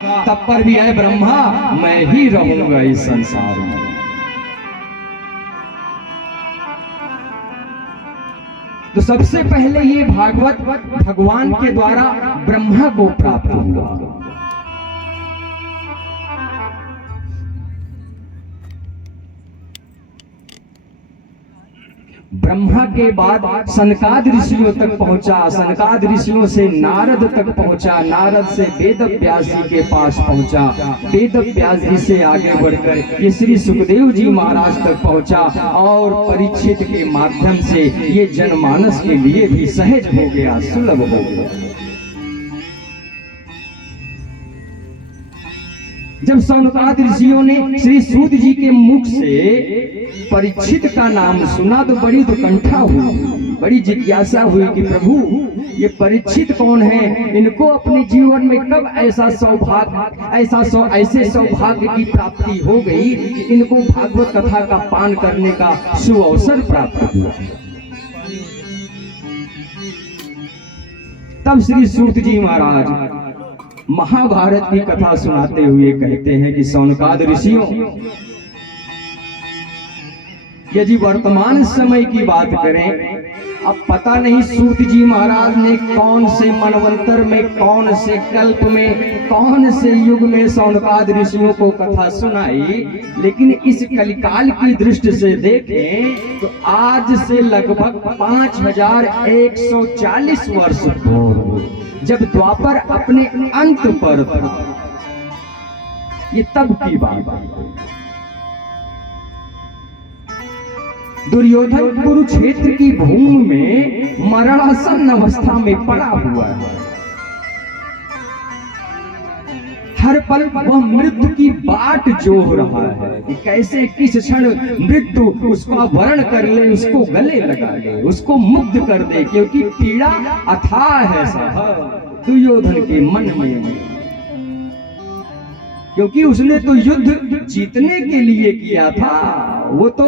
तब पर भी है ब्रह्मा, मैं ही रहूंगा इस संसार में। तो सबसे पहले ये भागवत भगवान के द्वारा ब्रह्मा को प्राप्त हुआ। ब्रह्मा के बाद सनकाद ऋषियों तक पहुंचा, सनकाद ऋषियों से नारद तक पहुंचा, नारद से वेद व्यास जी के पास पहुंचा, वेद व्यास जी से आगे बढ़कर ये श्री सुखदेव जी महाराज तक पहुंचा और परीक्षित के माध्यम से ये जनमानस के लिए भी सहज हो गया, सुलभ हो गया। जब सनकाद ऋषियों ने श्री सूत जी के मुख से परीक्षित का नाम सुना तो बड़ी उत्कंठा हुई, बड़ी जिज्ञासा हुई कि प्रभु ये परीक्षित कौन है, इनको अपने जीवन में कब ऐसा सौभाग्य ऐसे सौभाग्य की प्राप्ति हो गई कि इनको भागवत कथा का पान करने का सुअवसर प्राप्त हुआ। तब श्री सूत जी महाराज महाभारत की कथा सुनाते हुए कहते हैं कि सनकाद ऋषियों, यदि वर्तमान समय की बात करें, अब पता नहीं सूत जी महाराज ने कौन से मनवंतर में, कौन से कल्प में, कौन से युग में सनकाद ऋषियों को कथा सुनाई, लेकिन इस कलिकाल की दृष्टि से देखें तो आज से लगभग 5140 वर्ष पूर्व, जब द्वापर अपने अंत पर था, ये तब की बात है। दुर्योधन कुरुक्षेत्र की भूमि में मरणासन अवस्था में पड़ा हुआ है। हर पल वह मृत्यु की बाट जोह रहा है कि कैसे किस क्षण मृत्यु उसका वरण कर ले, उसको गले लगा ले, उसको मुग्ध कर दे, क्योंकि पीड़ा अथाह है साहब दुर्योधन के मन में, क्योंकि उसने तो युद्ध जीतने के लिए किया था। वो तो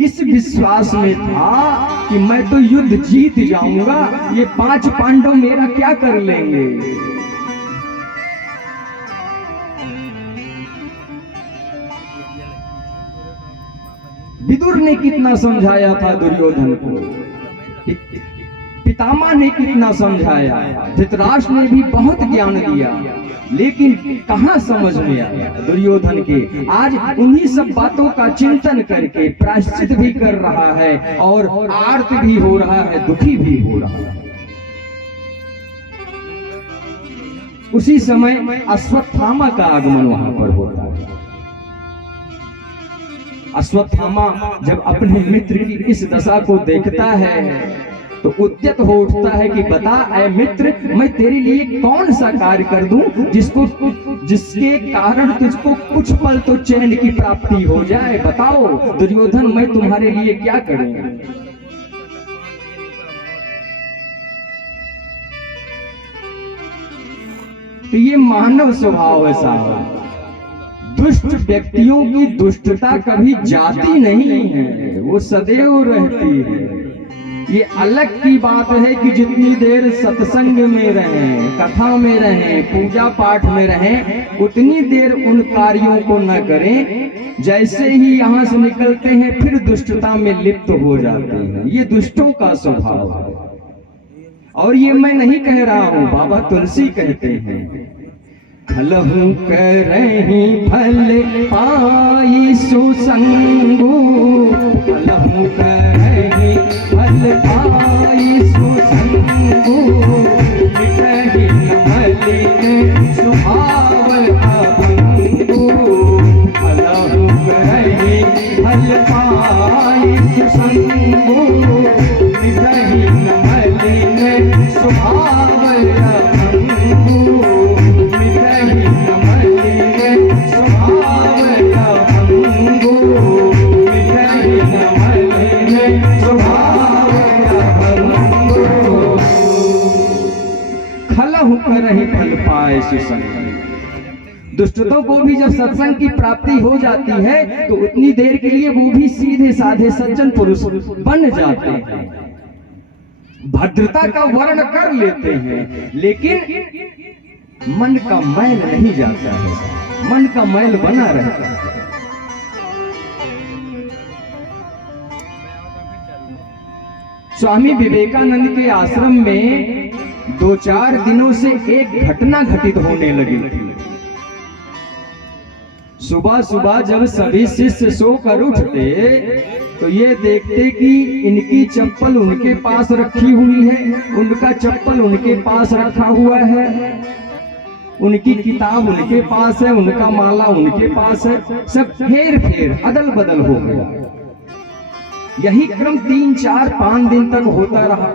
इस विश्वास में था कि मैं तो युद्ध जीत जाऊंगा, ये 5 पांडव मेरा क्या कर लेंगे। विदुर ने कितना समझाया था दुर्योधन को, पितामह ने कितना समझाया, धृतराष्ट्र ने भी बहुत ज्ञान दिया, लेकिन कहां समझ में आया दुर्योधन के। आज उन्हीं सब बातों का चिंतन करके प्रायश्चित भी कर रहा है और आर्त भी हो रहा है, दुखी भी हो रहा है। उसी समय अश्वत्थामा का आगमन वहां पर होता है। अश्वत्थामा जब अपने मित्र की इस दशा को देखता है तो उद्यत हो उठता है कि बता ऐ मित्र, मैं तेरे लिए कौन सा कार्य कर दूं जिसके कारण तुझको कुछ पल तो चैन की प्राप्ति हो जाए। बताओ दुर्योधन, मैं तुम्हारे लिए क्या करूं। तो ये मानव स्वभाव ऐसा है, दुष्ट व्यक्तियों की दुष्टता कभी जाती नहीं है, वो सदैव रहती है। ये अलग की बात है कि जितनी देर सत्संग में रहें, कथा में रहें, पूजा पाठ में रहें, उतनी देर उन कार्यों को न करें। जैसे ही यहाँ से निकलते हैं फिर दुष्टता में लिप्त हो जाते हैं। ये दुष्टों का स्वभाव है। और ये मैं नहीं कह रहा हूँ, बाबा तुलसी कहते हैं, खलहु करहि फल पाई सुसंगु, खलहु करहि फल पाई सुसंगु, मिटहि न मलिन स्वभाव अभंगु, खलहु करहि फल पाई सुसंगु, मिटहि न मलिन स्वभाव अभंगु, मिटहि न मलिन स्वभाव अभंगु, मिटहि न मलिन स्वभाव अभंगु। खलहु करहि फल पाए सुसंग। दुष्टों को भी जब सत्संग की प्राप्ति हो जाती है तो उतनी देर के लिए वो भी सीधे साधे सज्जन पुरुष बन जाते हैं, भद्रता का वर्ण कर लेते हैं, लेकिन मन का मैल नहीं जाता है, मन का मैल बना रहता है। स्वामी विवेकानंद के आश्रम में 2-4 दिनों से एक घटना घटित होने लगी थी। सुबह सुबह जब सभी शिष्य सोकर उठते तो ये देखते कि इनकी चप्पल उनके पास रखी हुई है, उनका चप्पल उनके पास रखा हुआ है, उनकी किताब उनके पास है, उनका माला उनके पास है, सब फेर फेर अदल बदल हो गया। यही क्रम 3, 4, 5 दिन तक होता रहा।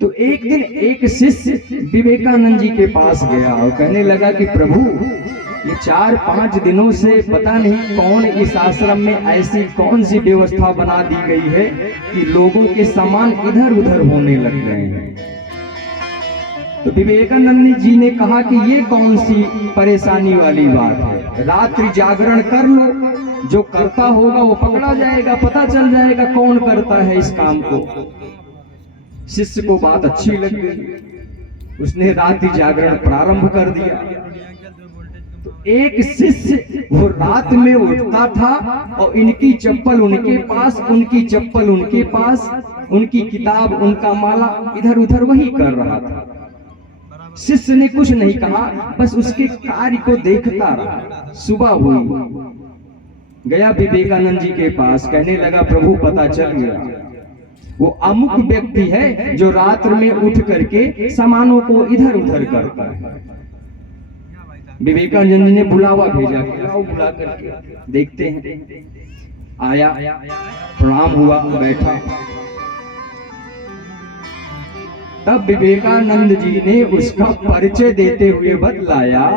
तो एक दिन एक शिष्य विवेकानंद जी के पास गया और कहने लगा कि प्रभु, ये 4-5 दिनों से पता नहीं कौन इस आश्रम में ऐसी कौन सी व्यवस्था बना दी गई है कि लोगों के सामान इधर उधर होने लग गए हैं। तो विवेकानंद जी ने कहा कि ये कौन सी परेशानी वाली बात है, रात्रि जागरण कर लो, जो करता होगा वो पकड़ा जाएगा, पता चल जाएगा कौन करता है इस काम को। शिष्य को बात अच्छी लग गई, उसने रात्रि जागरण प्रारंभ कर दिया। तो एक शिष्य वो रात में उठता था और इनकी चप्पल उनके पास, उनकी चप्पल उनके पास, उनकी किताब उनका माला इधर उधर वही कर रहा था। शिष्य ने कुछ नहीं कहा, बस उसके कार्य को देखता रहा। सुबह हुई, गया विवेकानंद जी के पास, कहने लगा प्रभु पता चल गया, वो अमुक व्यक्ति है जो रात्र में उठ करके सामानों को इधर उधर करता है। विवेकानंद जी ने बुलावा भेजा, बुला करके देखते हैं। आया, प्रणाम हुआ, बैठा। तब विवेकानंद जी ने उसका परिचय देते हुए बतलाया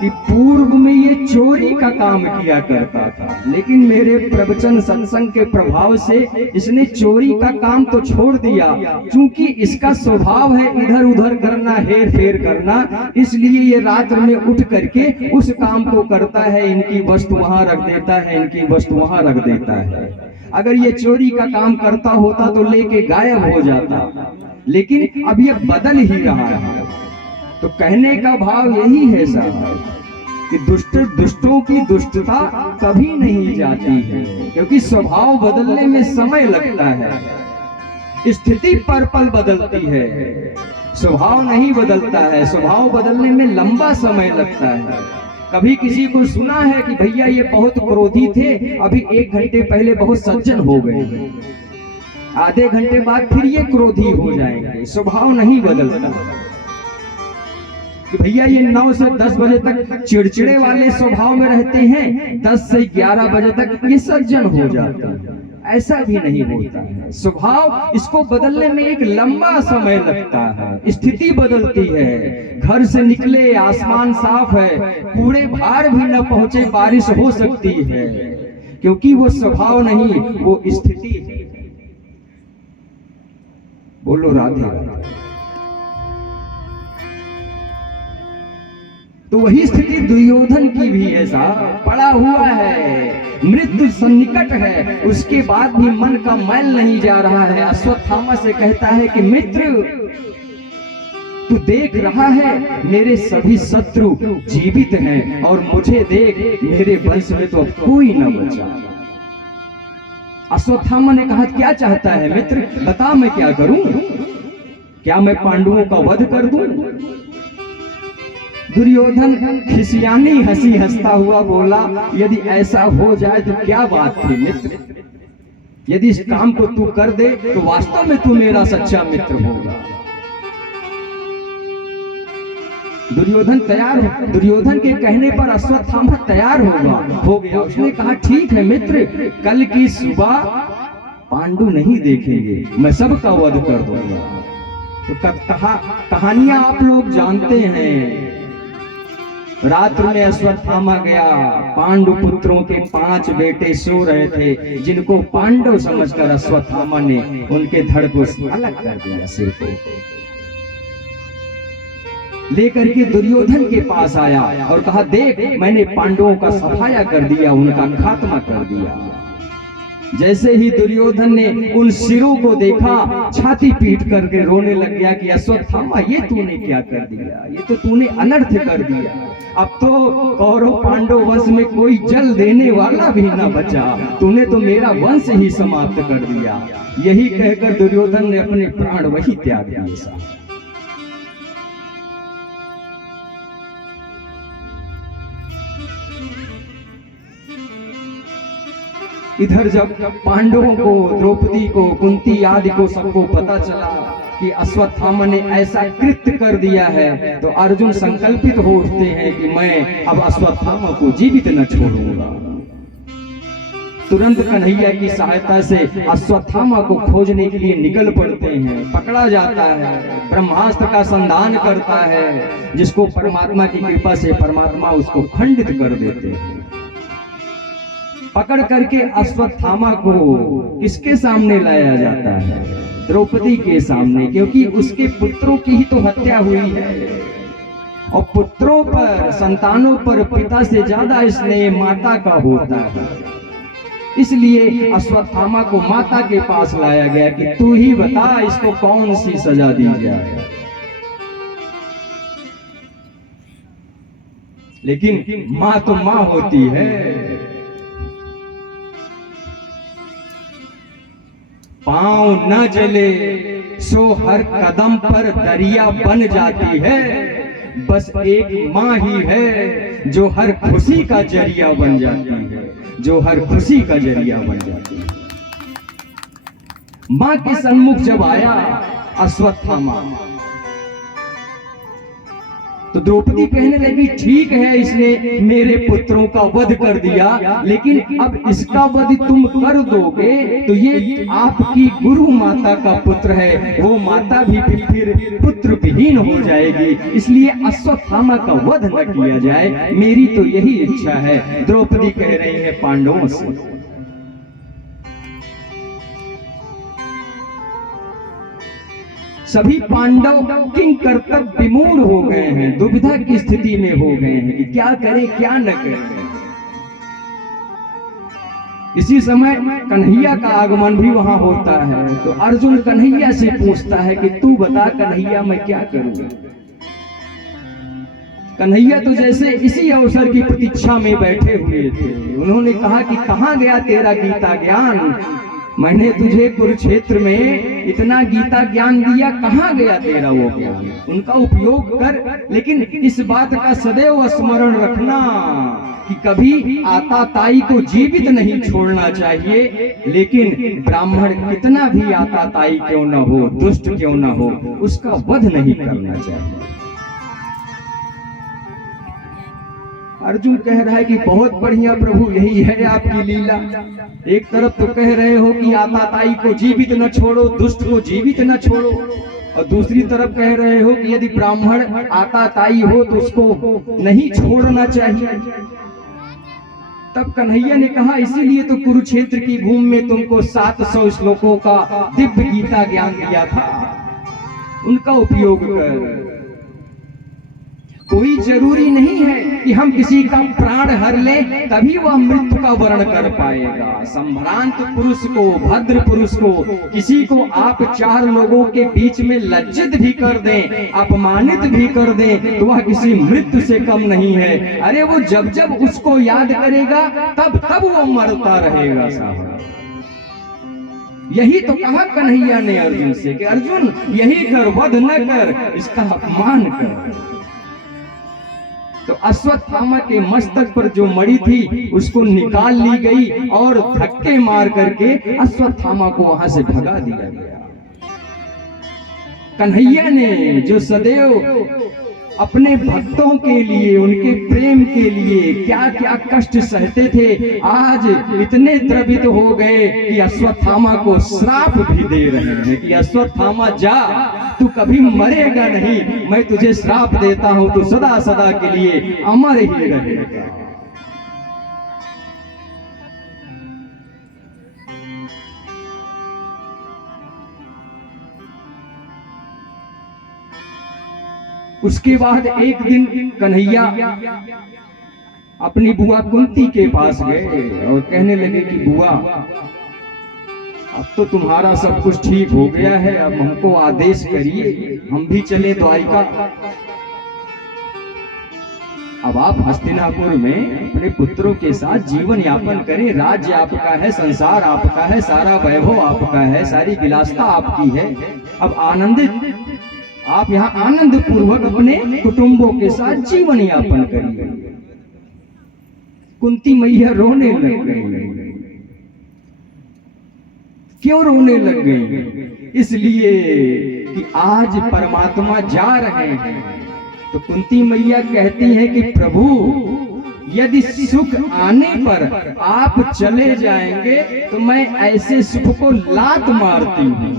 कि पूर्व में ये चोरी का काम किया करता था, लेकिन मेरे प्रवचन सत्संग के प्रभाव से इसने चोरी का काम तो छोड़ दिया। क्योंकि इसका स्वभाव है इधर उधर करना, हेर फेर करना, इसलिए ये रात्र में उठ करके उस काम को करता है। इनकी वस्तु वहां रख देता है, इनकी वस्तु वहां रख देता है। अगर ये चोरी का काम करता होता तो लेके गायब हो जाता, लेकिन अब ये बदल ही रहा है। तो कहने का भाव यही है साहब कि दुष्टों की दुष्टता कभी नहीं जाती है, क्योंकि स्वभाव बदलने में समय लगता है, स्थिति पर पल बदलती है, स्वभाव नहीं बदलता है। स्वभाव बदलने में लंबा समय लगता है। कभी किसी को सुना है कि भैया ये बहुत क्रोधी थे, अभी 1 घंटे पहले बहुत सज्जन हो गए, आधे घंटे बाद फिर ये क्रोधी हो जाएंगे। स्वभाव नहीं बदलता कि भैया ये 9 से 10 बजे तक चिड़चिड़े वाले स्वभाव में रहते हैं, 10 से 11 बजे तक ये सज्जन हो जाते हैं, ऐसा भी नहीं होता है। स्वभाव इसको बदलने में एक लंबा समय लगता है, स्थिति बदलती है। घर से निकले, आसमान साफ है, कूड़े भार भी न पहुंचे, बारिश हो सकती है, क्योंकि वो स्वभाव नहीं, वो स्थिति है। बोलो राधे राधे। तो वही स्थिति दुर्योधन की भी है साहब, पड़ा हुआ है, मृत्यु सन्निकट है, उसके बाद भी मन का मैल नहीं जा रहा है। अश्वत्थामा से कहता है कि मित्र, तू देख रहा है मेरे सभी शत्रु जीवित हैं, और मुझे देख, मेरे वंश में तो कोई न बचा। अश्वत्थामा ने कहा क्या चाहता है मित्र, बता मैं क्या करूं, क्या मैं पांडवों का वध कर दूं? दुर्योधन खिसियानी हंसी हंसता हुआ बोला, यदि ऐसा हो जाए तो क्या बात थी मित्र, यदि इस काम को तू कर दे तो वास्तव में तू मेरा सच्चा मित्र होगा। दुर्योधन तैयार हो, दुर्योधन के कहने पर अश्वत्थामा तैयार हो गया। उसने कहा ठीक है मित्र, कल की सुबह पांडु नहीं देखेंगे, मैं सबका वध कर दूंगा। तो कहानियां आप लोग जानते हैं। रात्र में अश्वत्थामा गया, पांडु पुत्रों के 5 बेटे सो रहे थे, जिनको पांडव समझकर अश्वत्थामा ने उनके धड़ को अलग कर दिया, सिर को लेकर के दुर्योधन के पास आया और कहा देख, मैंने पांडवों का सफाया कर दिया, उनका खात्मा कर दिया। जैसे ही दुर्योधन ने उन सिरों को देखा, छाती पीट करके रोने लग गया कि अश्वत्थामा ये तूने क्या कर दिया, ये तो तूने अनर्थ कर दिया। अब तो कौरव पांडव वंश में कोई जल देने वाला भी ना बचा, तूने तो मेरा वंश ही समाप्त कर दिया। यही कहकर दुर्योधन ने अपने प्राण वही त्याग दिए। इधर जब पांडवों को, द्रौपदी को, कुंती आदि को सबको पता चला कि अश्वत्थामा ने ऐसा कृत्य कर दिया है, तो अर्जुन संकल्पित हो उठते हैं कि मैं अब अश्वत्थामा को जीवित न छोड़ूंगा। तुरंत कन्हैया की सहायता से अश्वत्थामा को खोजने के लिए निकल पड़ते हैं। पकड़ा जाता है, ब्रह्मास्त्र का संधान करता है, जिसको परमात्मा की कृपा से परमात्मा उसको खंडित कर देते हैं। पकड़ करके अश्वत्थामा को किसके सामने लाया जाता है? द्रौपदी के सामने, क्योंकि उसके पुत्रों की ही तो हत्या हुई है। और पुत्रों पर, संतानों पर पिता से ज्यादा स्नेह माता का होता है। इसलिए अश्वत्थामा को माता के पास लाया गया कि तू ही बता इसको कौन सी सजा दी जाए। लेकिन मां तो मां होती है। पांव न जले सो हर कदम पर दरिया बन जाती है। बस एक माँ ही है जो हर खुशी का जरिया बन जाती है, जो हर खुशी का जरिया बन जाती है। माँ के सन्मुख जब आया अश्वत्थामा, तो द्रौपदी कहने लगी ठीक है, इसने मेरे पुत्रों का वध कर दिया, लेकिन अब इसका वध तुम कर दोगे तो ये आपकी गुरु माता का पुत्र है, वो माता भी फिर पुत्र विहीन हो जाएगी, इसलिए अश्वत्थामा का वध न किया जाए, मेरी तो यही इच्छा है। द्रौपदी कह रही है पांडवों से। सभी पांडव किंग कर्तव्य विमूढ़ हो गए हैं, दुविधा की स्थिति में हो गए हैं कि क्या करें क्या न करें। इसी समय कन्हैया का आगमन भी वहां होता है, तो अर्जुन कन्हैया से पूछता है कि तू बता कन्हैया मैं क्या करूं। कन्हैया तो जैसे इसी अवसर की प्रतीक्षा में बैठे हुए थे। उन्होंने कहा कि कहां गया तेरा गीता ज्ञान, मैंने तुझे कुरुक्षेत्र में इतना गीता ज्ञान दिया, कहां गया तेरा वो ज्ञान, उनका उपयोग कर। लेकिन इस बात का सदैव स्मरण रखना कि कभी आताताई को जीवित नहीं छोड़ना चाहिए, लेकिन ब्राह्मण कितना भी आताताई क्यों न हो, दुष्ट क्यों न हो, उसका वध नहीं करना चाहिए। अर्जुन कह रहा है कि बहुत बढ़िया प्रभु, यही है आपकी लीला। एक तरफ तो कह रहे हो कि आताताई को जीवित न छोड़ो, दुष्ट को जीवित न छोड़ो, और दूसरी तरफ कह रहे हो कि यदि ब्राह्मण आताताई हो तो उसको नहीं छोड़ना चाहिए। तब कन्हैया ने कहा इसीलिए तो कुरुक्षेत्र की भूमि में तुमको 700 श्लोकों का दिव्य गीता ज्ञान दिया था, उनका उपयोग कर। कोई जरूरी नहीं है कि हम किसी का प्राण हर लें तभी वह मृत्यु का वर्ण कर पाएगा। संभ्रांत पुरुष को, भद्र पुरुष को, किसी को आप 4 लोगों के बीच में लज्जित भी कर दें, अपमानित भी कर दें, तो वह किसी मृत्यु से कम नहीं है। अरे वो जब जब उसको याद करेगा तब तब वो मरता रहेगा साहब। यही तो कहा कन्हैया ने अर्जुन से कि अर्जुन यही कर, वध न कर, इसका अपमान कर। तो अश्वत्थामा के मस्तक पर जो मणि थी उसको निकाल ली गई और धक्के मार करके अश्वत्थामा को वहां से भगा दिया गया। कन्हैया ने जो सदैव अपने भक्तों के लिए, उनके प्रेम के लिए क्या क्या कष्ट सहते थे, आज इतने द्रवित हो गए कि अश्वत्थामा को श्राप भी दे रहे हैं कि अश्वत्थामा जा, तू कभी मरेगा नहीं, मैं तुझे श्राप देता हूं, तू सदा सदा के लिए अमर ही रहेगा। उसके बाद एक दिन कन्हैया अपनी बुआ कुंती के पास गए और कहने लगे कि बुआ अब तो तुम्हारा सब कुछ ठीक हो गया है, अब हमको आदेश करिए, हम भी चले द्वारिका। अब आप हस्तिनापुर में अपने पुत्रों के साथ जीवन यापन करें। राज्य आपका है, संसार आपका है, सारा वैभव आपका है, सारी विलासता आपकी है। अब आनंदित, आप यहाँ आनंद पूर्वक अपने कुटुंबों के साथ जीवन यापन करिए। कुंती मैया रोने लग गई। क्यों रोने लग गई? इसलिए कि आज परमात्मा जा रहे हैं। तो कुंती मैया कहती है कि प्रभु, यदि सुख आने पर आप चले जाएंगे तो मैं ऐसे सुख को लात मारती हूँ।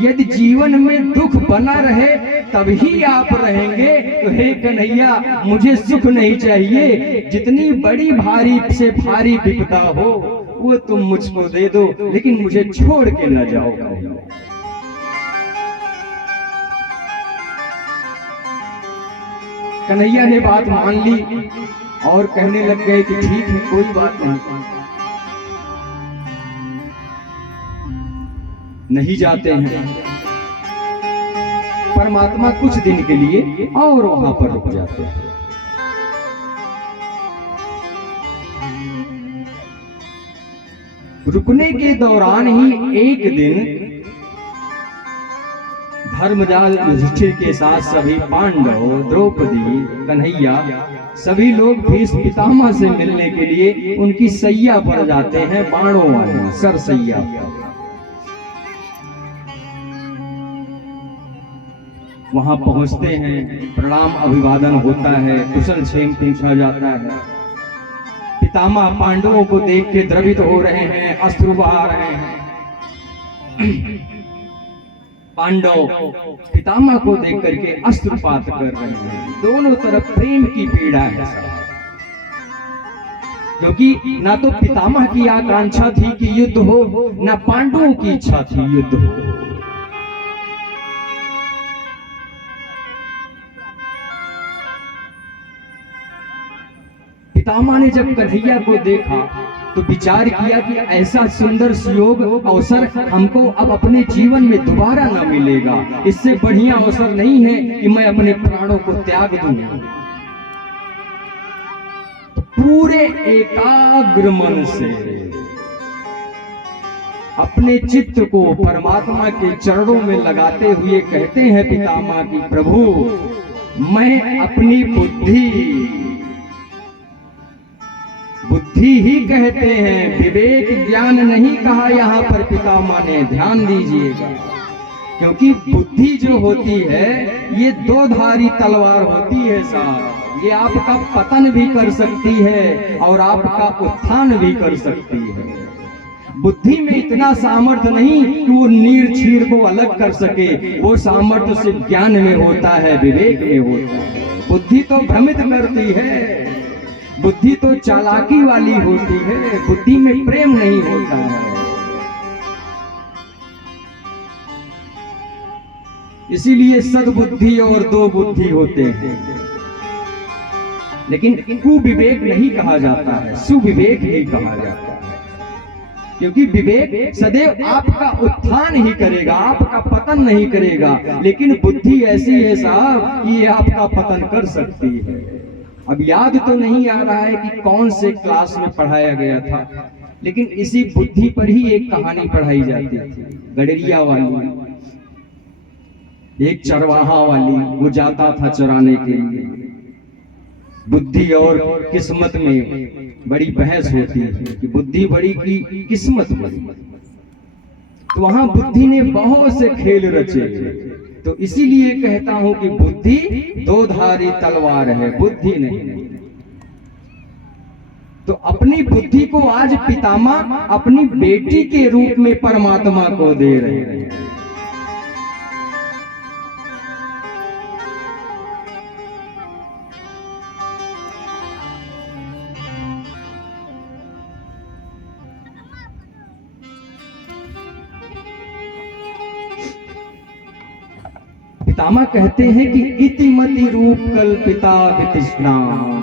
यदि जीवन में दुख बना रहे तभी आप रहेंगे तो हे कन्हैया, मुझे सुख नहीं चाहिए। जितनी बड़ी भारी से भारी विपदा हो वो तुम मुझको दे दो, लेकिन मुझे छोड़ के न जाओ। कन्हैया ने बात मान ली और कहने लग गए कि ठीक है, कोई बात नहीं जाते हैं। परमात्मा कुछ दिन के लिए और वहां पर रुक जाते हैं। रुकने के दौरान ही एक दिन धर्मजाल युधिष्ठिर के साथ सभी पांडव, द्रौपदी, कन्हैया, सभी लोग भीष्म पितामह से मिलने के लिए उनकी सैया पर जाते हैं, बाणों वाली सरसैया। वहां पहुंचते हैं, प्रणाम अभिवादन होता है, कुशल क्षेम पूछा जाता है। पितामह पांडवों को देख के द्रवित हो रहे हैं, अश्रु बहा रहे हैं। पांडव पितामह को देख करके अश्रुपात कर रहे हैं। दोनों तरफ प्रेम की पीड़ा है, क्योंकि ना तो पितामह की आकांक्षा थी कि युद्ध हो, ना पांडवों की इच्छा थी युद्ध हो। पितामह ने जब कन्हैया को देखा तो विचार किया कि ऐसा सुंदर सुयोग अवसर हमको अब अपने जीवन में दोबारा न मिलेगा। इससे बढ़िया अवसर नहीं है कि मैं अपने प्राणों को त्याग दूं। पूरे एकाग्र मन से अपने चित्त को परमात्मा के चरणों में लगाते हुए कहते हैं पितामह की, प्रभु, मैं अपनी बुद्धि ही कहते हैं, विवेक ज्ञान नहीं कहा यहाँ पर पितामह ने, ध्यान दीजिएगा। क्योंकि बुद्धि जो होती है ये दो धारी तलवार होती है साहब। ये आपका पतन भी कर सकती है और आपका उत्थान भी कर सकती है। बुद्धि में इतना सामर्थ्य नहीं कि वो नीर छीर को अलग कर सके, वो सामर्थ्य सिर्फ ज्ञान में होता है, विवेक में होता है। बुद्धि तो भ्रमित करती है, बुद्धि तो चालाकी वाली होती है, बुद्धि में प्रेम नहीं होता है। इसीलिए सद्बुद्धि और दो बुद्धि होते हैं, लेकिन कुविवेक नहीं कहा जाता है, सुविवेक ही कहा जाता है। क्योंकि विवेक सदैव आपका उत्थान ही करेगा, आपका पतन नहीं करेगा। लेकिन बुद्धि ऐसी है साहब कि ये आपका पतन कर सकती है। अब याद तो नहीं आ रहा है कि कौन से क्लास में पढ़ाया गया था, लेकिन इसी बुद्धि पर ही एक कहानी पढ़ाई जाती थी, गडरिया वाली। एक चरवाहा वाली, वो जाता था चराने के लिए। बुद्धि और किस्मत में बड़ी बहस होती है कि बुद्धि बड़ी की किस्मत बड़ी। तो वहां बुद्धि ने बहुत से खेल रचे। तो इसीलिए कहता हूं कि बुद्धि दो धारी तलवार है, बुद्धि नहीं। तो अपनी बुद्धि को आज पितामह अपनी बेटी के रूप में परमात्मा को दे रहे हैं। पितामह कहते हैं कि इतिमति रूप कल्पिता वितृष्णा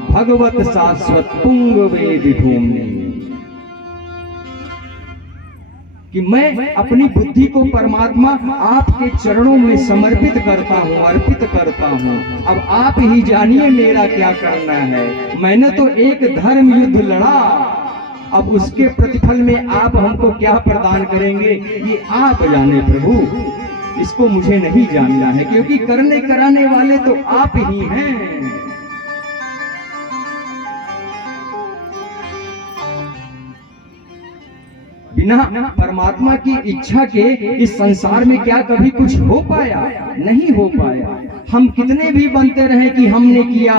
भगवत शाश्वत पुंगवे विभूमि। कि मैं अपनी बुद्धि को परमात्मा आपके चरणों में समर्पित करता हूँ, अर्पित करता हूँ। अब आप ही जानिए मेरा क्या करना है। मैंने तो एक धर्म युद्ध लड़ा, अब उसके प्रतिफल में आप हमको क्या प्रदान करेंगे ये आप जाने प्रभु, इसको मुझे नहीं जानना है, क्योंकि करने कराने वाले तो आप ही हैं। बिना परमात्मा की इच्छा के इस संसार में क्या कभी कुछ हो पाया? नहीं हो पाया। हम कितने भी बनते रहे कि हमने किया,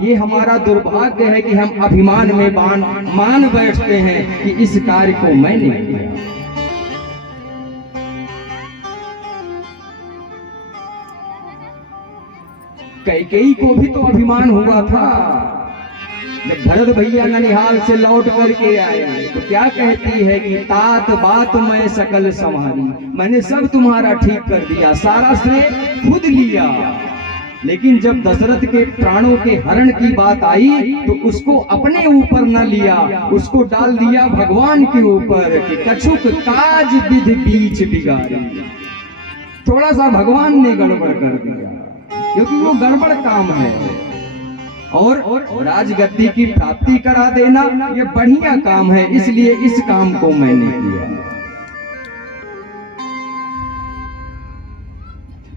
ये हमारा दुर्भाग्य है कि हम अभिमान में मान बैठते हैं कि इस कार्य को मैंने किया। कैकेयी को भी तो अभिमान हुआ था। जब भरत भैया ननिहाल से लौट करके आए तो क्या कहती है कि तात बात मैं सकल संभाली, मैंने सब तुम्हारा ठीक कर दिया, सारा श्रेय खुद लिया। लेकिन जब दशरथ के प्राणों के हरण की बात आई तो उसको अपने ऊपर न लिया, उसको डाल दिया भगवान के ऊपर कि कछुक काज विधि बीच बिगाड़ी। थोड़ा सा भगवान ने गड़बड़ कर दिया, क्योंकि वो गड़बड़ काम है। और राजगद्दी की प्राप्ति करा देना ये बढ़िया काम है, इसलिए इस काम को मैंने किया।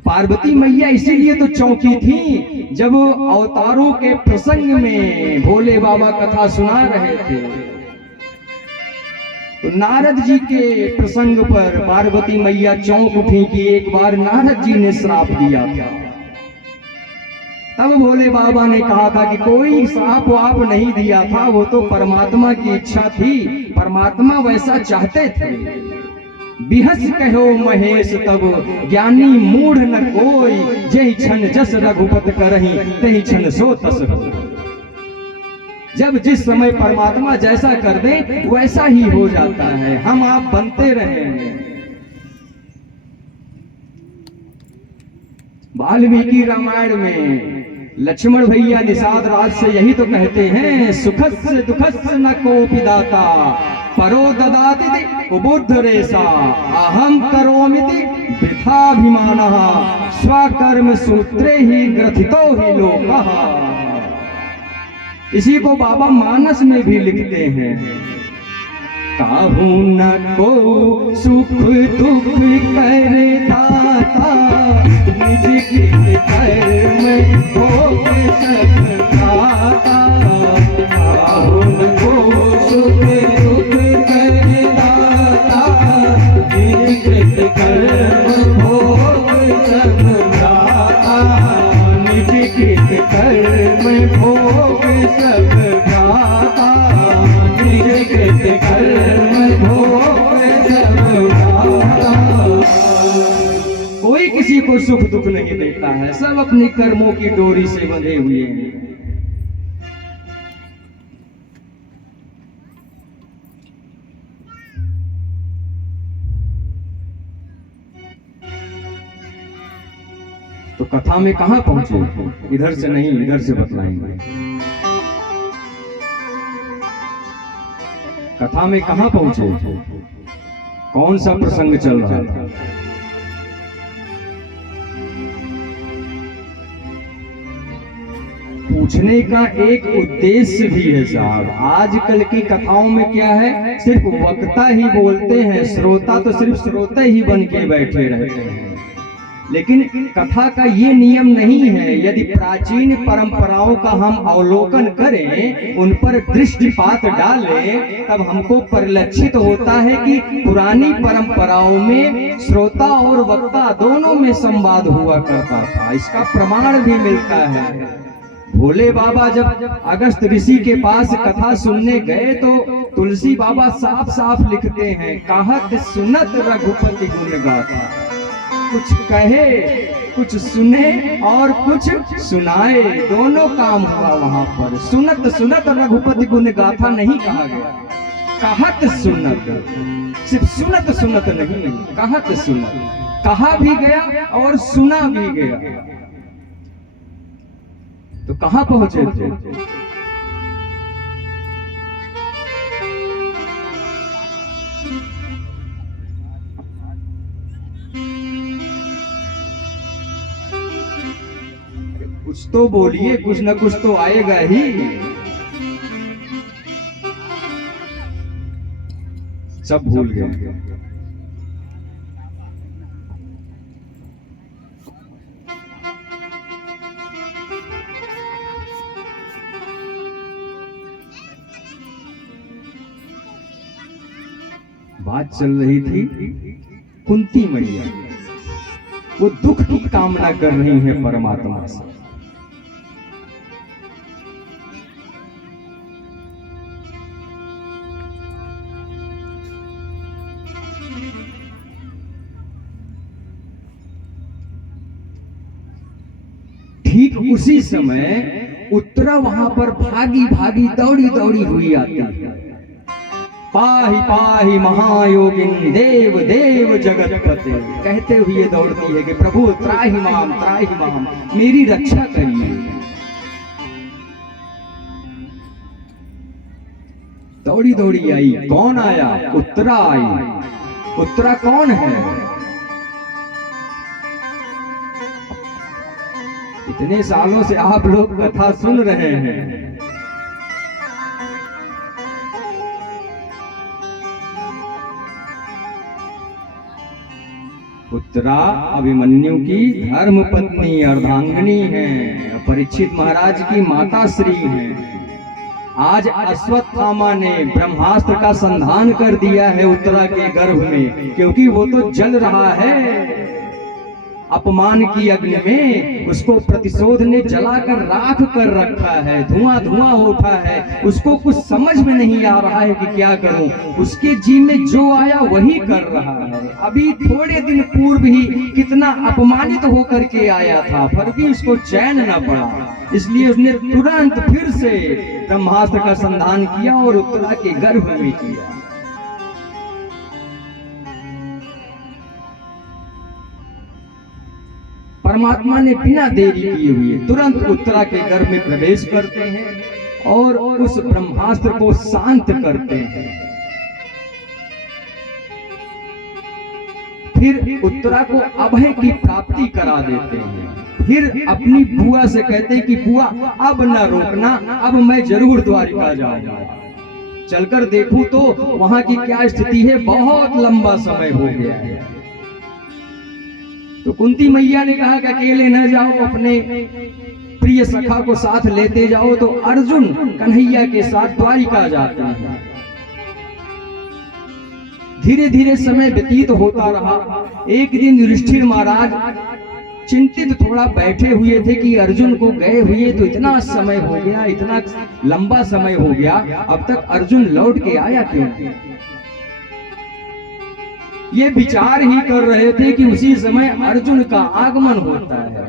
पार्वती मैया इसीलिए तो चौंकी थी जब अवतारों के प्रसंग में भोले बाबा कथा सुना रहे थे, तो नारद जी के प्रसंग पर पार्वती मैया चौंक उठी कि एक बार नारद जी ने श्राप दिया था। तब भोले बाबा ने कहा था कि कोई श्राप वाप नहीं दिया था, वो तो परमात्मा की इच्छा थी, परमात्मा वैसा चाहते थे। बिहस कहो महेश तब ज्ञानी मूढ़ न कोई, जय क्षण जस रघुपत करही तही क्षण सो तस। जब जिस समय परमात्मा जैसा कर दे वैसा ही हो जाता है, हम आप बनते रहे। वाल्मीकि रामायण में लक्ष्मण भैया निषाद राज से यही तो कहते हैं, सुखस्य दुखस्य न कोपि दाता परो ददाति कुबुद्ध रेसा अहम करोमिति वृथाभिमानः स्वकर्म सूत्रे ही ग्रथितो ही लोकः। इसी को बाबा मानस में भी लिखते हैं, काहू न को सुख दुख कर दाता निज कृत कर्म भोग सब दाता। काहू न को सुख दुख कर दाता निज कृत कर्म भोग सब दाता। निज कृत कर्म भोग सब दाता। निज कृत कर्म भोग सब दाता। कोई किसी को सुख दुख नहीं देता है, सब अपनी कर्मों की डोरी से बंधे हुए हैं। तो कथा में कहां पहुंचे? इधर से नहीं, इधर से बतलाएंगे। कथा में कहां पहुंचे? कौन सा प्रसंग चल रहा था? पूछने का एक उद्देश्य भी है साहब। आजकल की कथाओं में क्या है, सिर्फ वक्ता ही बोलते हैं, श्रोता तो सिर्फ श्रोता ही बन के बैठे रहते हैं। लेकिन कथा का ये नियम नहीं है। यदि प्राचीन परंपराओं का हम अवलोकन करें, उन पर दृष्टिपात डालें, तब हमको परिलक्षित होता है कि पुरानी परंपराओं में श्रोता और वक्ता दोनों में संवाद हुआ करता था। इसका प्रमाण भी मिलता है। भोले बाबा जब अगस्त ऋषि के पास कथा सुनने गए तो तुलसी बाबा साफ साफ लिखते हैं, कहत सुनत रघुपति गुण गाथा। कुछ कहे, कुछ सुने और कुछ सुनाए, दोनों काम हुआ वहां पर। सुनत सुनत रघुपति गुण गाथा नहीं कहा गया, कहत सुनत। सिर्फ सुनत सुनत नहीं, कहत सुनत कहा भी गया और सुना भी गया। तो कहां पहुंचे थे? कुछ तो बोलिए, कुछ न कुछ तो आएगा ही। सब भूल गए। बात चल रही थी कुंती मैया, वो दुख की कामना कर रही है परमात्मा से। ठीक उसी समय उत्तरा वहां पर भागी भागी दौड़ी दौड़ी हुई आती है। पाहि पाहि महायोगिन देव देव जगतपते कहते हुए दौड़ती है कि प्रभु त्राहि माम, मेरी रक्षा करिए। दौड़ी दौड़ी आई। कौन आया? उत्तरा आई। उत्तरा कौन है? इतने सालों से आप लोग कथा सुन रहे हैं। उत्तरा अभिमन्यु की धर्म पत्नी अर्धांगिनी है, परीक्षित महाराज की माता श्री है। आज अश्वत्थामा ने ब्रह्मास्त्र का संधान कर दिया है उत्तरा के गर्भ में, क्योंकि वो तो जल रहा है अपमान की अग्नि में। उसको प्रतिशोध ने जलाकर राख कर रखा है, धुआं धुआं उठा है। उसको कुछ समझ में नहीं आ रहा है कि क्या करूं। उसके जी में जो आया वही कर रहा है। अभी थोड़े दिन पूर्व ही कितना अपमानित होकर के आया था, फिर भी उसको चैन न पड़ा। इसलिए उसने तुरंत फिर से ब्रह्मास्त्र का संधान किया और उत्तरा के गर्भ में किया। परमात्मा ने बिना देरी किए हुए तुरंत उत्तरा के गर्भ में प्रवेश करते हैं और उस ब्रह्मास्त्र को शांत करते हैं। फिर उत्तरा को अभय की प्राप्ति करा देते हैं। फिर अपनी बुआ से कहते हैं कि बुआ अब न रोकना, अब मैं जरूर द्वारिका जाऊंगा। चलकर देखूं तो वहां की क्या स्थिति है, बहुत लंबा समय हो गया है। तो कुंती मैया ने कहा कि अकेले न जाओ, अपने प्रिय सखा को साथ लेते जाओ। तो अर्जुन कन्हैया के साथ द्वारिका जाते हैं। धीरे धीरे समय व्यतीत होता रहा। एक दिन युधिष्ठिर महाराज चिंतित थोड़ा बैठे हुए थे कि अर्जुन को गए हुए तो इतना समय हो गया, इतना लंबा समय हो गया, अब तक अर्जुन लौट के आया क्यों? ये विचार ही कर रहे थे कि उसी समय अर्जुन का आगमन होता है।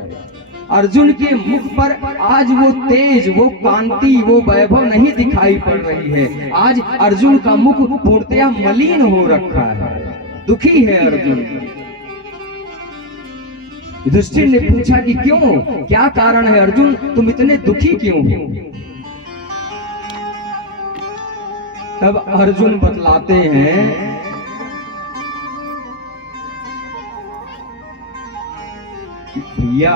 अर्जुन के मुख पर आज वो तेज, वो कांति, वो वैभव नहीं दिखाई पड़ रही है। आज अर्जुन का मुख पूर्णतया मलिन हो रखा है, दुखी है अर्जुन। युधिष्ठिर ने पूछा कि क्यों, क्या कारण है अर्जुन, तुम इतने दुखी क्यों हो? तब अर्जुन बतलाते हैं भैया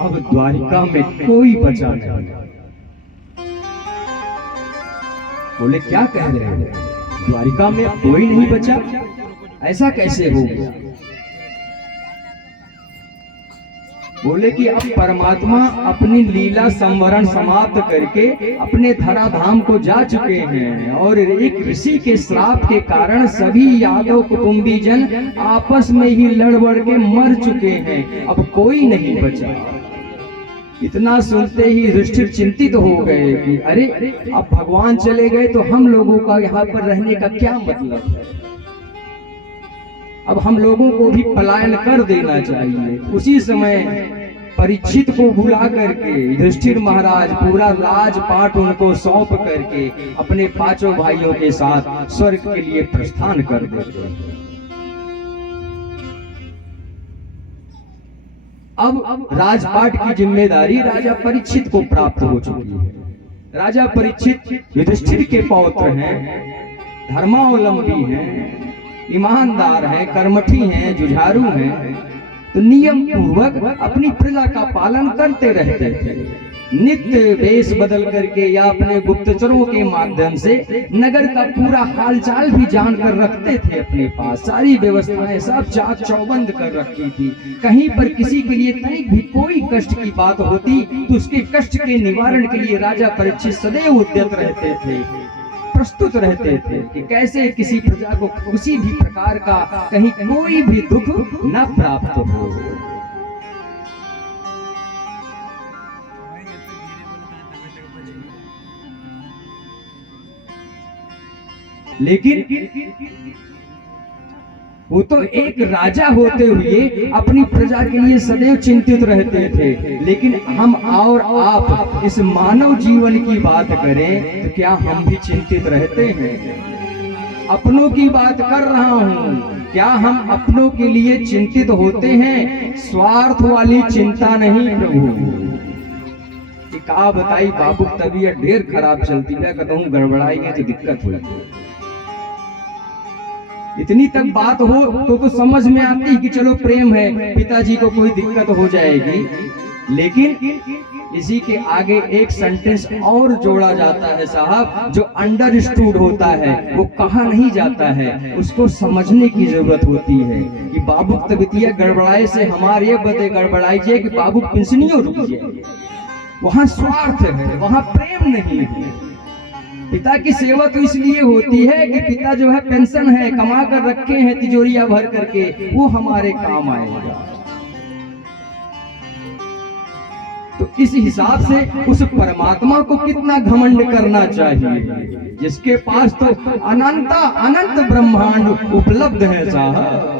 अब द्वारिका में कोई बचा नहीं। बोले क्या कह रहे हो, द्वारिका में कोई नहीं बचा, ऐसा कैसे हो गया? बोले कि अब परमात्मा अपनी लीला संवरण समाप्त करके अपने धराधाम को जा चुके हैं और एक ऋषि के श्राप के कारण सभी यादव कुटुंबी जन आपस में ही लड़ बढ़ के मर चुके हैं, अब कोई नहीं बचा। इतना सुनते ही युधिष्ठिर चिंतित हो गए कि अरे अब भगवान चले गए तो हम लोगों का यहाँ पर रहने का क्या मतलब है, अब हम लोगों को भी पलायन कर देना चाहिए। उसी समय परीक्षित को बुला करके युधिष्ठिर महाराज पूरा राजपाट उनको सौंप करके अपने पांचों भाइयों के साथ स्वर्ग के लिए प्रस्थान कर देते हैं। अब राजपाट की जिम्मेदारी राजा परीक्षित को प्राप्त हो चुकी है। राजा परीक्षित युधिष्ठिर के पौत्र हैं, धर्मावलंबी हैं, ईमानदार हैं, कर्मठी हैं, जुझारू हैं। तो नियम पूर्वक अपनी प्रजा का पालन करते रहते थे। नित्य वेश बदल करके या अपने गुप्तचरों के माध्यम से नगर का पूरा हालचाल भी जानकर रखते थे अपने पास। सारी व्यवस्थाएं सब चाक चौबंद कर रखी थी। कहीं पर किसी के लिए तनिक भी कोई कष्ट की बात होती तो उसके कष्ट के निवारण के लिए राजा परीक्षित सदैव उद्यत रहते थे, प्रस्तुत रहते थे कि कैसे किसी प्रजा को किसी भी प्रकार का कहीं कोई भी दुख न प्राप्त हो। लेकिन वो तो एक राजा होते हुए अपनी प्रजा के लिए सदैव चिंतित रहते थे। लेकिन हम और आप इस मानव जीवन की बात करें तो क्या हम भी चिंतित रहते हैं? अपनों की बात कर रहा हूं, क्या हम अपनों के लिए चिंतित होते हैं? स्वार्थ वाली चिंता नहीं प्रभु। का बताई बाबू तबीयत ढेर खराब चलती है, कहूँ गड़बड़ाई है तो दिक्कत हुई। इतनी तक बात हो तो समझ में आती कि चलो प्रेम है, पिताजी को कोई दिक्कत हो जाएगी। लेकिन इसी के आगे एक सेंटेंस और जोड़ा जाता है साहब, जो अंडरस्टूड होता है, वो कहा नहीं जाता है, उसको समझने की जरूरत होती है कि बाबू तबीयत गड़बड़ाए से हमारे ये बदे गड़बड़ाई जाए कि बाबू पिंसनियों रुक जाए। वहां स्वार्थ है, वहां प्रेम नहीं है। पिता की सेवा तो इसलिए होती है कि पिता जो है पेंशन है, कमा कर रखे हैं तिजोरिया भर करके, वो हमारे काम आएगा। तो इस हिसाब से उस परमात्मा को कितना घमंड करना चाहिए जिसके पास तो अनंत ब्रह्मांड उपलब्ध है साहब।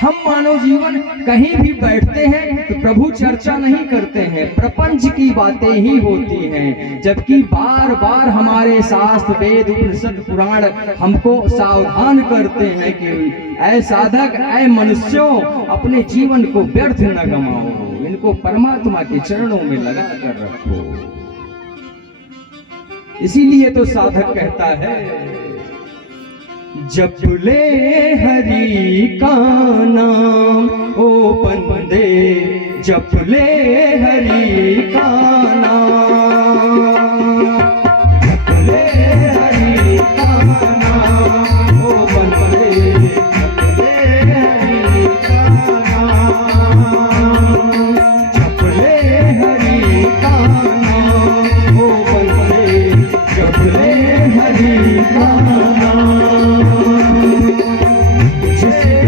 हम मानव जीवन कहीं भी बैठते हैं तो प्रभु चर्चा नहीं करते हैं, प्रपंच की बातें ही होती हैं। जबकि बार बार हमारे शास्त्र वेद उपनिषद पुराण हमको सावधान करते हैं कि ऐ साधक, ऐ मनुष्यों, अपने जीवन को व्यर्थ न गमाओ, इनको परमात्मा के चरणों में लगा कर रखो। इसीलिए तो साधक कहता है, जप ले हरि का नाम ओ बंदे, जप ले हरि का नाम, जप ले हरि का नाम ओ बंदे, जप ले हरि का नाम, जप ले हरि का नाम ओ बंदे, जप ले हरि का नाम। जिसे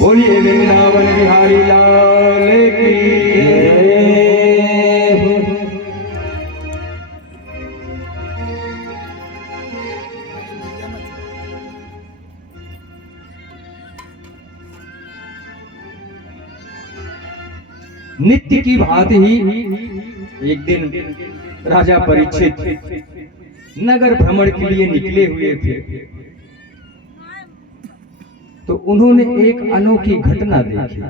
बोलिए वृंदावन बिहारी लाल की नित्य की भांति ही एक दिन राजा परीक्षित नगर भ्रमण के लिए निकले हुए थे, तो उन्होंने एक अनोखी घटना देखी।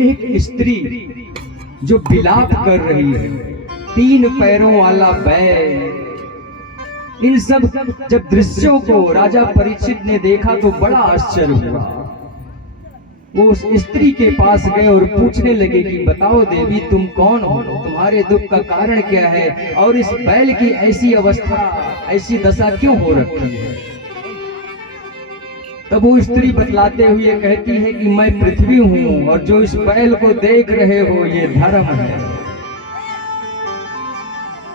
एक स्त्री जो बिलाप कर रही है, 3 पैरों वाला बैल। इन सब जब दृश्यों को राजा परीक्षित ने देखा तो बड़ा आश्चर्य हुआ। वो उस स्त्री के पास गए और पूछने लगे कि बताओ देवी, तुम कौन हो, तुम्हारे दुख का कारण क्या है, और इस बैल की ऐसी अवस्था, ऐसी दशा क्यों हो रखी है। तब वो स्त्री बतलाते हुए कहती है कि मैं पृथ्वी हूँ और जो इस बैल को देख रहे हो ये धर्म है।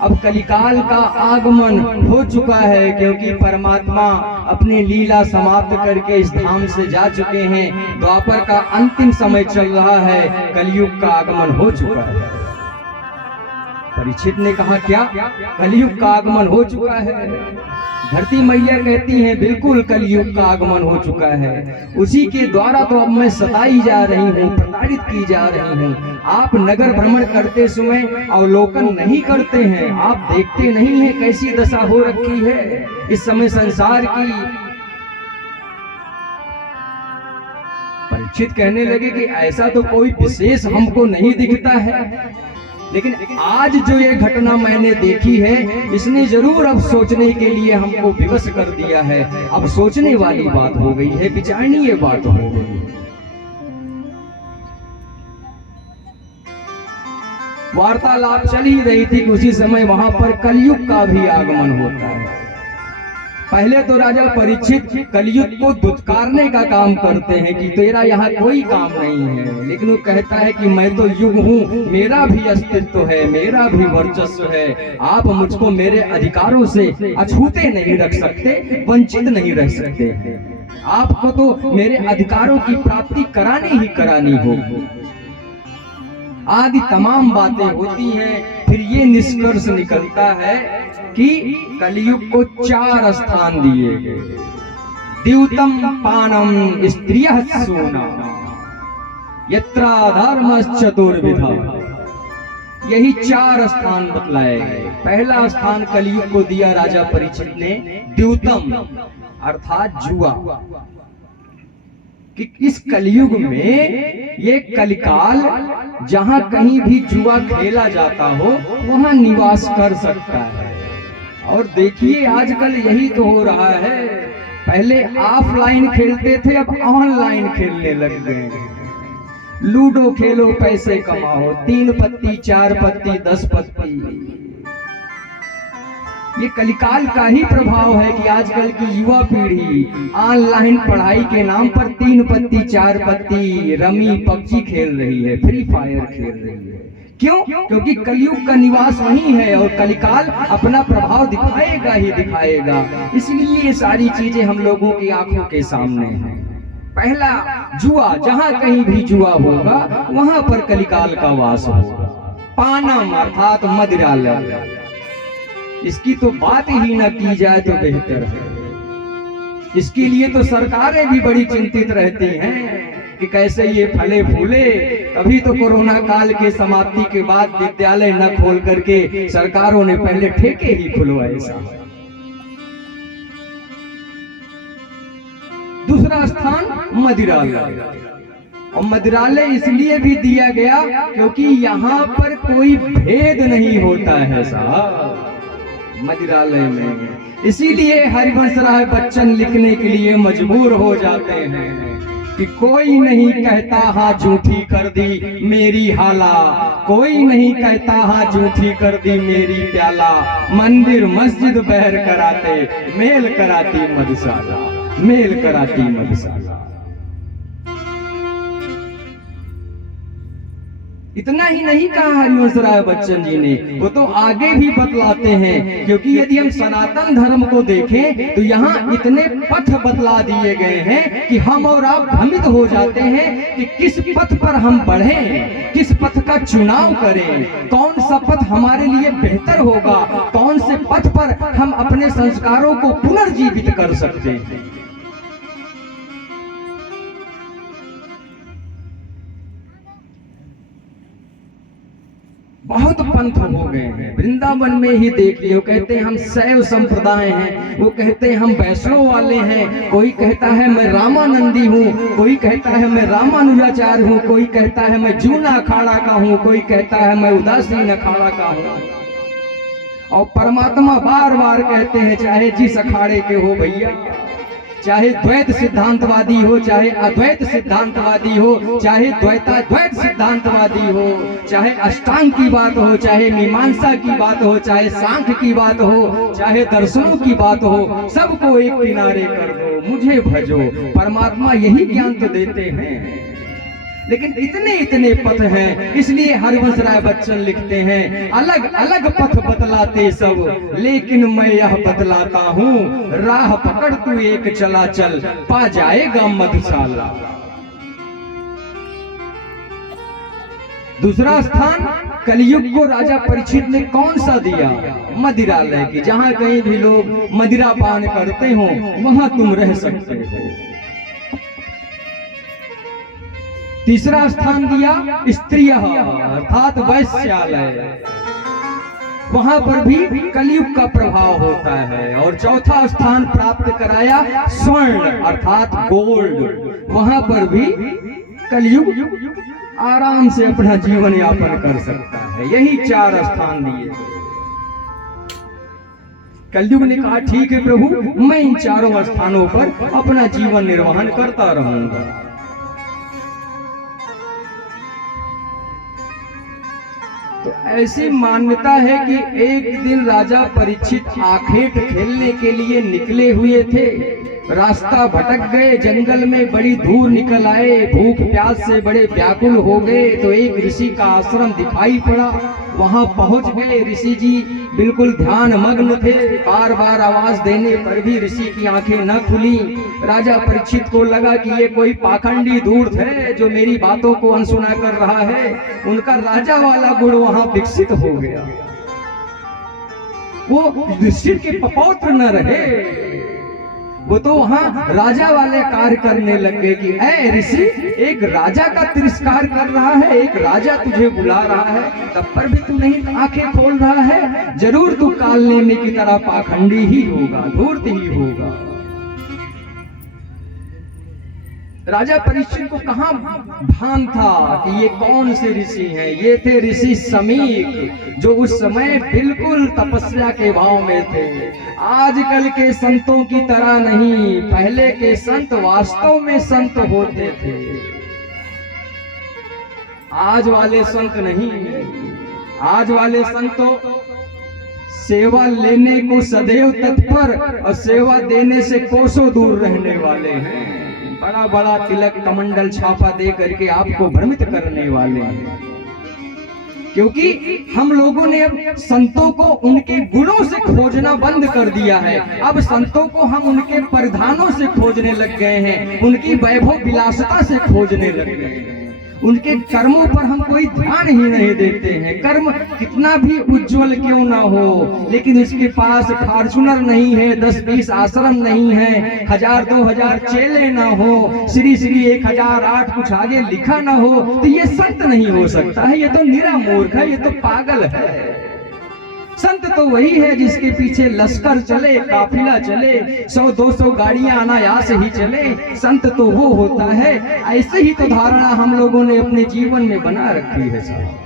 अब कलिकाल का आगमन हो चुका है, क्योंकि परमात्मा अपनी लीला समाप्त करके इस धाम से जा चुके हैं। द्वापर का अंतिम समय चल रहा है, कलयुग का आगमन हो चुका है। परीक्षित ने कहा क्या कलयुग का आगमन हो चुका है? धरती मैया कहती हैं बिल्कुल कलयुग का आगमन हो चुका है। उसी के द्वारा तो अब मैं सताई जा रही हूँ, प्रताड़ित की जा रही हूँ। आप नगर भ्रमण करते समय अवलोकन नहीं करते हैं, आप देखते नहीं हैं कैसी दशा हो रखी है इस समय संसार की। परीक्षित कहने लगे कि ऐसा तो कोई विशेष हमको नहीं दिखता है, लेकिन आज जो ये घटना मैंने देखी है इसने जरूर अब सोचने के लिए हमको विवश कर दिया है। अब सोचने वाली बात हो गई है, विचारणीय बात हो गई है। वार्तालाप चल ही रही थी, उसी समय वहां पर कलयुग का भी आगमन होता है। पहले तो राजा परीक्षित कलयुग को दुत्कारने का काम करते हैं कि तेरा यहाँ कोई काम नहीं है, लेकिन वो कहता है कि मैं तो युग हूँ, मेरा भी अस्तित्व है, मेरा भी वर्चस्व है, आप मुझको मेरे अधिकारों से अछूते नहीं रख सकते, वंचित नहीं रह सकते, आपको तो मेरे अधिकारों की प्राप्ति करानी ही करानी होगी। आदि तमाम बातें होती हैं, फिर ये निष्कर्ष निकलता है कि कलयुग को 4 स्थान दिए गए। द्यूतम पानम स्त्रियः सूना यत्रा धर्मश्चतुर्विधा, यही 4 स्थान बतलाए गए। पहला स्थान कलयुग को दिया राजा परीक्षित ने द्यूतम अर्थात जुआ, कि इस कलयुग में ये कलिकाल जहां कहीं भी जुआ खेला जाता हो वहां निवास कर सकता है। और देखिए आजकल यही तो हो रहा है, पहले ऑफलाइन खेलते थे, अब ऑनलाइन खेलने लग गए। लूडो खेलो पैसे कमाओ, 3 पत्ती 4 पत्ती 10 पत्ती, ये कलिकाल का ही प्रभाव है कि आजकल की युवा पीढ़ी ऑनलाइन पढ़ाई के नाम पर 3 पत्ती 4 पत्ती रमी पबजी खेल रही है, फ्री फायर खेल रही है। क्यों? क्योंकि कलयुग का निवास वही है और कलिकाल अपना प्रभाव दिखाएगा ही दिखाएगा, इसलिए ये सारी चीजें हम लोगों की आंखों के सामने हैं। पहला जुआ, जहां कहीं भी जुआ होगा वहां पर कलिकाल का वास होगा। पानम अर्थात मदिरालय, इसकी तो बात ही न की जाए तो बेहतर है। इसके लिए तो सरकारें भी बड़ी चिंतित रहती हैं कि कैसे ये फले फूले। तभी तो कोरोना काल के समाप्ति के बाद विद्यालय न खोल करके सरकारों ने पहले ठेके ही खुलवाए। दूसरा स्थान मदिरालय, और मदिरालय इसलिए भी दिया गया क्योंकि यहाँ पर कोई भेद नहीं होता है साहब मदिरालय में, इसीलिए हरिवंश राय बच्चन लिखने के लिए मजबूर हो जाते हैं कि कोई नहीं कहता हाँ झूठी कर दी मेरी हाला, कोई नहीं कहता हाँ झूठी कर दी मेरी प्याला, मंदिर मस्जिद बहर कराते मेल कराती मधुशाला, मेल कराती मधुशाला। इतना ही नहीं कहा हरिवंश राय बच्चन जी ने, वो तो आगे भी बतलाते हैं, क्योंकि यदि हम सनातन धर्म को देखें तो यहाँ इतने पथ बतला दिए गए हैं कि हम और आप भ्रमित हो जाते हैं कि किस पथ पर हम बढ़ें, किस पथ का चुनाव करें, कौन सा पथ हमारे लिए बेहतर होगा, कौन से पथ पर हम अपने संस्कारों को पुनर्जीवित कर सकते हैं। बहुत पंथ हो गए हैं, वृंदावन में ही देख लियो, कहते हैं हम शैव संप्रदाय हैं, वो कहते हैं हम वैष्णव वाले हैं, कोई कहता है मैं रामानंदी हूँ, कोई कहता है मैं रामानुजाचार्य हूँ, कोई कहता है मैं जूना अखाड़ा का हूँ, कोई कहता है मैं उदासीन अखाड़ा का हूँ। और परमात्मा बार बार कहते हैं चाहे जिस अखाड़े के हो भैया, चाहे द्वैत सिद्धांतवादी हो, चाहे अद्वैत सिद्धांतवादी हो, चाहे द्वैत सिद्धांतवादी हो, चाहे अष्टांग की बात हो, चाहे मीमांसा की बात हो, चाहे सांख्य की बात हो, चाहे दर्शनों की बात हो, सबको एक किनारे कर दो, मुझे भजो। परमात्मा यही ज्ञान तो देते हैं, लेकिन इतने इतने पथ हैं, इसलिए हरिवंश राय बच्चन लिखते हैं अलग अलग पथ बतलाते सब, लेकिन मैं यह बतलाता हूँ राह पकड़ तू एक चला चल, पा जाएगा मधुशाला। दूसरा स्थान कलयुग को राजा परीक्षित ने कौन सा दिया? मदिरालय की, जहां कहीं भी लोग मदिरा पान करते हो वहां तुम रह सकते हो। तीसरा स्थान दिया स्त्रिय अर्थात वैश्यालय, वहां पर भी कलयुग का प्रभाव होता है। और चौथा स्थान प्राप्त कराया स्वर्ण अर्थात गोल्ड, वहां पर भी कलयुग आराम से अपना जीवन यापन कर सकता है। यही 4 स्थान दिए। कलयुग ने कहा ठीक है प्रभु, मैं इन 4 स्थानों पर अपना जीवन निर्वहन करता रहूंगा। तो ऐसी मान्यता है कि एक दिन राजा परीक्षित आखेट खेलने के लिए निकले हुए थे। रास्ता भटक गए, जंगल में बड़ी दूर निकल आए, भूख प्यास से बड़े व्याकुल हो गए तो एक ऋषि का आश्रम दिखाई पड़ा। वहां पहुंच गए। ऋषि जी बिल्कुल ध्यान मग्न थे। बार बार आवाज देने पर भी ऋषि की आंखें न खुली। राजा परीक्षित को लगा कि ये कोई पाखंडी दूत है जो मेरी बातों को अनसुना कर रहा है। उनका राजा वाला गुण वहां विकसित हो गया। वो ऋषि के पपौत्र न रहे, वो तो वहां राजा वाले कार्य करने लग गए कि ऐ ऋषि, एक राजा का तिरस्कार कर रहा है, एक राजा तुझे बुला रहा है, तब पर भी तू नहीं आंखें खोल रहा है। जरूर तू काल नेमी की तरह पाखंडी ही होगा, धूर्त ही होगा। राजा परीक्षित को कहां भान था कि ये कौन से ऋषि हैं। ये थे ऋषि समीक, जो उस समय बिल्कुल तपस्या के भाव में थे। आजकल के संतों की तरह नहीं, पहले के संत वास्तव में संत होते थे। आज वाले संत नहीं। आज वाले संत तो सेवा लेने को सदैव तत्पर और सेवा देने से कोसों दूर रहने वाले हैं। बड़ा बड़ा तिलक कमंडल छापा दे करके आपको भ्रमित करने वाले हैं। क्योंकि हम लोगों ने अब संतों को उनके गुणों से खोजना बंद कर दिया है। अब संतों को हम उनके परिधानों से खोजने लग गए हैं, उनकी वैभव विलासता से खोजने लग गए हैं। उनके कर्मों पर हम कोई ध्यान ही नहीं देते हैं। कर्म कितना भी उज्जवल क्यों ना हो, लेकिन इसके पास फॉर्चूनर नहीं है, 10-20 आश्रम नहीं है, 1000-2000 चेले ना हो, श्री श्री 1008 कुछ आगे लिखा ना हो, तो ये संत नहीं हो सकता है। ये तो निरा मूर्ख है, ये तो पागल है। संत तो वही है जिसके पीछे लश्कर चले, काफिला चले, 100-200 गाड़ियां अनायास ही चले। संत तो वो होता है। ऐसे ही तो धारणा हम लोगों ने अपने जीवन में बना रखी है साहब।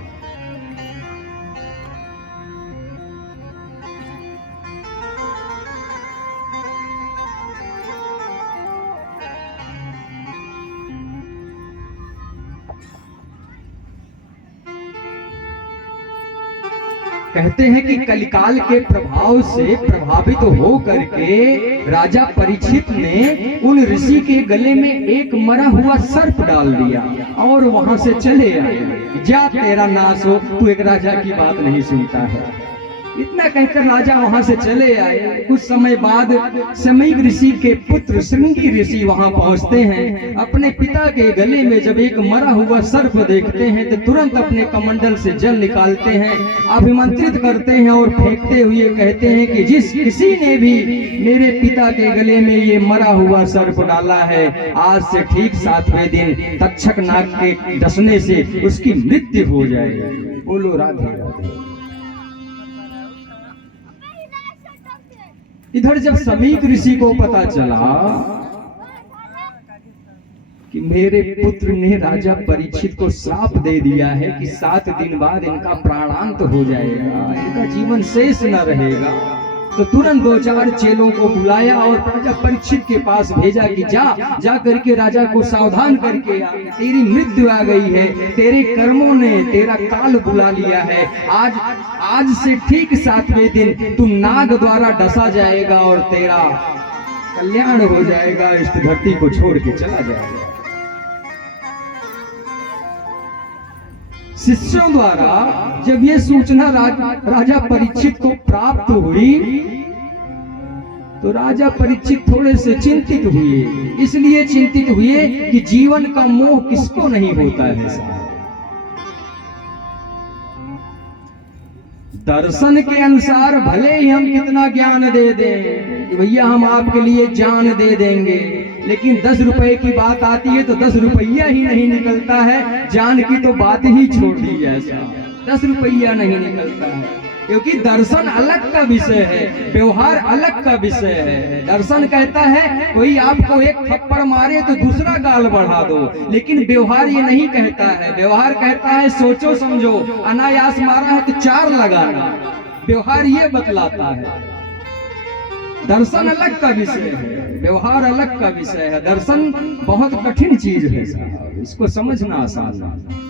कहते हैं कि कलिकाल के प्रभाव से प्रभावित हो करके राजा परीक्षित ने उन ऋषि के गले में एक मरा हुआ सर्प डाल दिया और वहां से चले आए। जा तेरा नाश हो, तू एक राजा की बात नहीं सुनता है। इतना कहकर राजा वहां से चले आए। कुछ समय बाद समीक ऋषि के पुत्र श्रृंगी ऋषि वहां पहुंचते हैं। अपने पिता के गले में जब एक मरा हुआ सर्प देखते हैं तो तुरंत अपने कमंडल से जल निकालते हैं, अभिमंत्रित करते हैं और फेंकते हुए कहते हैं कि जिस किसी ने भी मेरे पिता के गले में ये मरा हुआ सर्प डाला है, आज से ठीक 7वें दिन तक्षक नाग के डसने से उसकी मृत्यु हो जाएगी। बोलो राधे राधे। इधर जब समीक ऋषि को पता चला कि मेरे पुत्र ने राजा परीक्षित को श्राप दे दिया है कि 7 दिन बाद इनका प्राणांत हो जाएगा, इनका जीवन शेष न रहेगा, तो तुरंत 2-4 चेलों को बुलाया और राजा परीक्षित के पास भेजा कि जा करके राजा को सावधान करके आ, तेरी मृत्यु आ गई है, तेरे कर्मों ने तेरा काल बुला लिया है। आज से ठीक 7वें दिन तू नाग द्वारा डसा जाएगा और तेरा कल्याण हो जाएगा, इस धरती को छोड़ के चला जाएगा। शिष्यों द्वारा जब ये सूचना राजा परीक्षित को प्राप्त हुई तो राजा परीक्षित थोड़े से चिंतित हुए। इसलिए चिंतित हुए कि जीवन का मोह किसको नहीं होता है। दर्शन के अनुसार भले ही हम कितना ज्ञान दे दें कि भैया हम आपके लिए जान दे देंगे, लेकिन 10 रुपए की बात आती है तो 10 रुपया ही नहीं निकलता है। जान की तो बात ही छोड़ दी जाए, 10 रुपया नहीं निकलता है। क्योंकि दर्शन अलग का विषय है, व्यवहार अलग का विषय है। दर्शन कहता है कोई आपको एक थप्पड़ मारे तो दूसरा गाल बढ़ा दो, लेकिन व्यवहार ये नहीं कहता है। व्यवहार कहता है सोचो समझो, अनायास मारा है तो 4 लगाना। व्यवहार ये बतलाता है। दर्शन अलग का विषय है, व्यवहार अलग का विषय है। दर्शन बहुत कठिन चीज है, इसको समझना आसान है।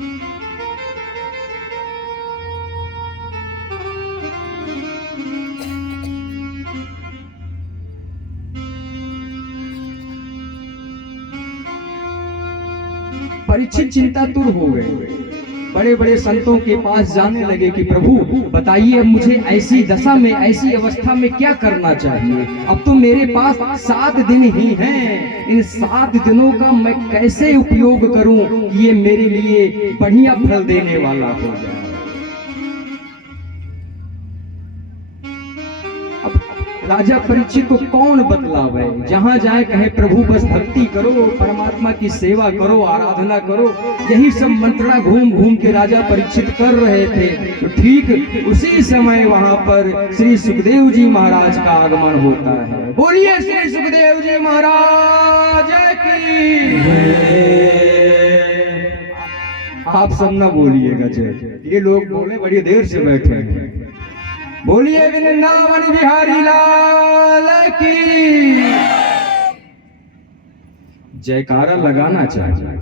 परीक्षित चिंतातुर हो गए, बड़े बड़े संतों के पास जाने लगे कि प्रभु बताइए अब मुझे ऐसी दशा में, ऐसी अवस्था में क्या करना चाहिए। अब तो मेरे पास 7 दिन ही हैं, इन 7 दिनों का मैं कैसे उपयोग करूं कि ये मेरे लिए बढ़िया फल देने वाला हो जाए। अब राजा परीक्षित को कौन बतलावे, जहां जाए कहे प्रभु बस भक्ति करो, परमात्मा की सेवा करो, आराधना करो। यही सब मंत्रणा घूम घूम के राजा परीक्षित कर रहे थे। तो ठीक उसी समय वहां पर श्री सुखदेव जी महाराज का आगमन होता है। बोलिए श्री सुखदेव जी महाराज की। आप सब ना बोलिएगा जय, ये लोग बोले बड़ी देर से बैठे हैं। बोलिए वृंदावन बिहारी लाल की। जयकारा लगाना चाहिए।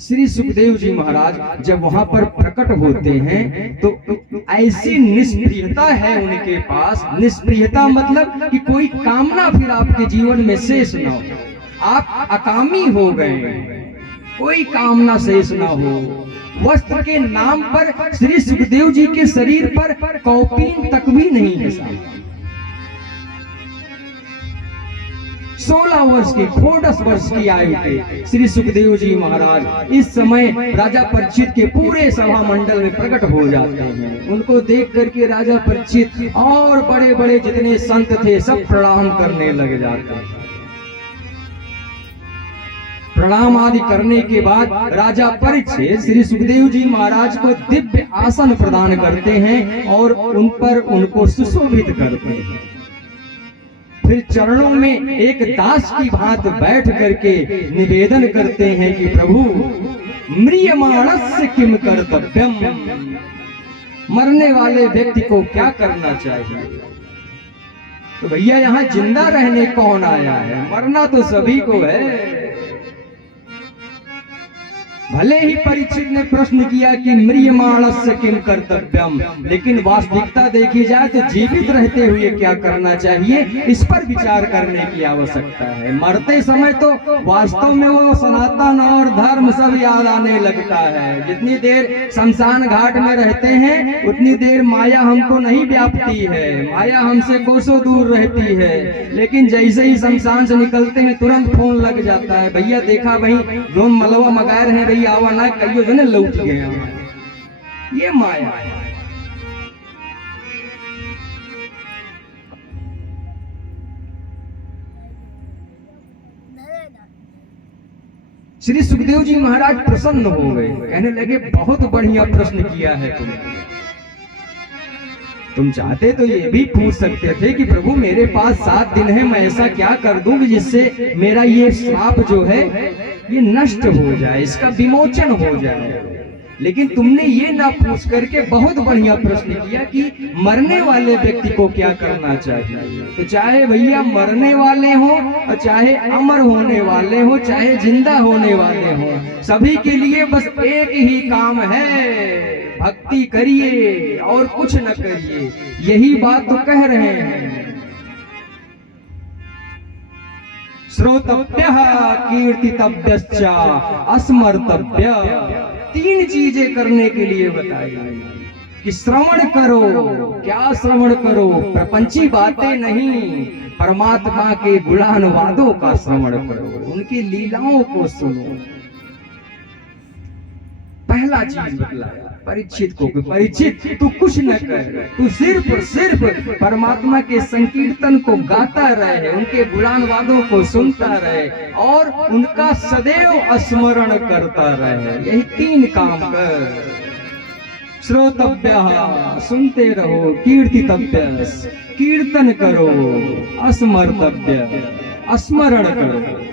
श्री सुखदेव जी महाराज जब वहां पर प्रकट होते हैं तो ऐसी निष्प्रियता है उनके पास। निष्प्रियता मतलब कि कोई कामना फिर आपके जीवन में शेष ना हो, आप अकामी हो गए, कोई कामना शेष ना हो। वस्त्र के नाम पर श्री सुखदेव जी के शरीर पर कौपीन तक भी नहीं है। 16 वर्ष की 14 वर्ष की आयु के श्री सुखदेव जी महाराज इस समय राजा परीक्षित के पूरे सभा मंडल में प्रकट हो जाते हैं। उनको देख करके राजा परीक्षित और बड़े बड़े जितने संत थे सब प्रणाम करने लग जाते हैं। प्रणाम आदि करने के बाद राजा परीक्षित श्री सुखदेव जी महाराज को दिव्य आसन प्रदान करते हैं और उन पर उनको सुशोभित करते हैं। फिर चरणों में एक दास की भांत बैठ करके निवेदन करते हैं कि प्रभु म्रियमाणस्य किम कर्तव्यम, मरने वाले व्यक्ति को क्या करना चाहिए। तो भैया यहाँ जिंदा रहने कौन आया है, मरना तो सभी को है। भले ही परीक्षित ने प्रश्न किया कि म्रियमाणस्य किम कर्तव्यम, लेकिन वास्तविकता देखी जाए तो जीवित रहते हुए क्या करना चाहिए इस पर विचार करने की आवश्यकता है। मरते समय तो वास्तव में वो सनातन और धर्म सब याद आने लगता है। जितनी देर शमशान घाट में रहते हैं उतनी देर माया हमको नहीं व्यापती है, माया हमसे कोसों दूर रहती है। लेकिन जैसे ही शमशान से निकलते हैं तुरंत फोन लग जाता है, भैया देखा वही जो मलवा मगार है आवा ना कहियो जने लौट गए। ये माया है। श्री सुखदेव जी महाराज प्रसन्न हो गए, कहने लगे बहुत बढ़िया प्रश्न किया है तुमने। तुम चाहते तो ये भी पूछ सकते थे कि प्रभु मेरे पास 7 दिन है, मैं ऐसा क्या कर दूं जिससे मेरा ये श्राप जो है ये नष्ट हो जाए, इसका विमोचन हो जाए। लेकिन तुमने ये ना पूछ करके बहुत बढ़िया प्रश्न किया कि मरने वाले व्यक्ति को क्या करना चाहिए। तो चाहे भैया मरने वाले हो और चाहे अमर होने वाले हो, चाहे जिंदा होने वाले हो, सभी के लिए बस एक ही काम है, भक्ति करिए और कुछ न करिए। यही बात तो कह रहे हैं। श्रोतव्यः कीर्तितव्यश्च अस्मर्तव्य। 3 चीजें करने के लिए बताई कि श्रवण करो। क्या श्रवण करो? प्रपंची बातें नहीं, परमात्मा के गुणानुवादों का श्रवण करो, उनकी लीलाओं को सुनो। पहला चीज बतलाया परीक्षित को, परीक्षित तू कुछ न कर, तू सिर्फ परमात्मा के संकीर्तन को गाता रहे, उनके गुणानुवादों को सुनता रहे और उनका सदैव स्मरण करता रहे। यही 3 काम कर। श्रोतव्य, सुनते रहो, कीर्तितव्य, कीर्तन करो, स्मर्तव्य, स्मरण करो।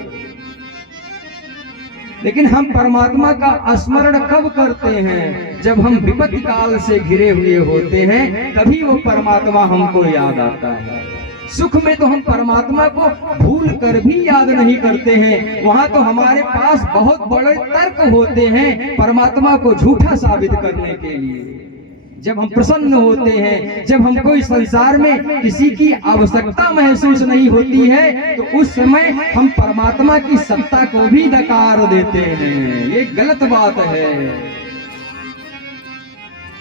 लेकिन हम परमात्मा का स्मरण कब करते हैं? जब हम विपत्ति काल से घिरे हुए होते हैं, तभी वो परमात्मा हमको याद आता है। सुख में तो हम परमात्मा को भूल कर भी याद नहीं करते हैं, वहां तो हमारे पास बहुत बड़े तर्क होते हैं परमात्मा को झूठा साबित करने के लिए। जब हम प्रसन्न होते हैं, जब हमको इस संसार में किसी की आवश्यकता महसूस नहीं होती है, तो उस समय हम परमात्मा की सत्ता को भी नकार देते हैं। ये गलत बात है।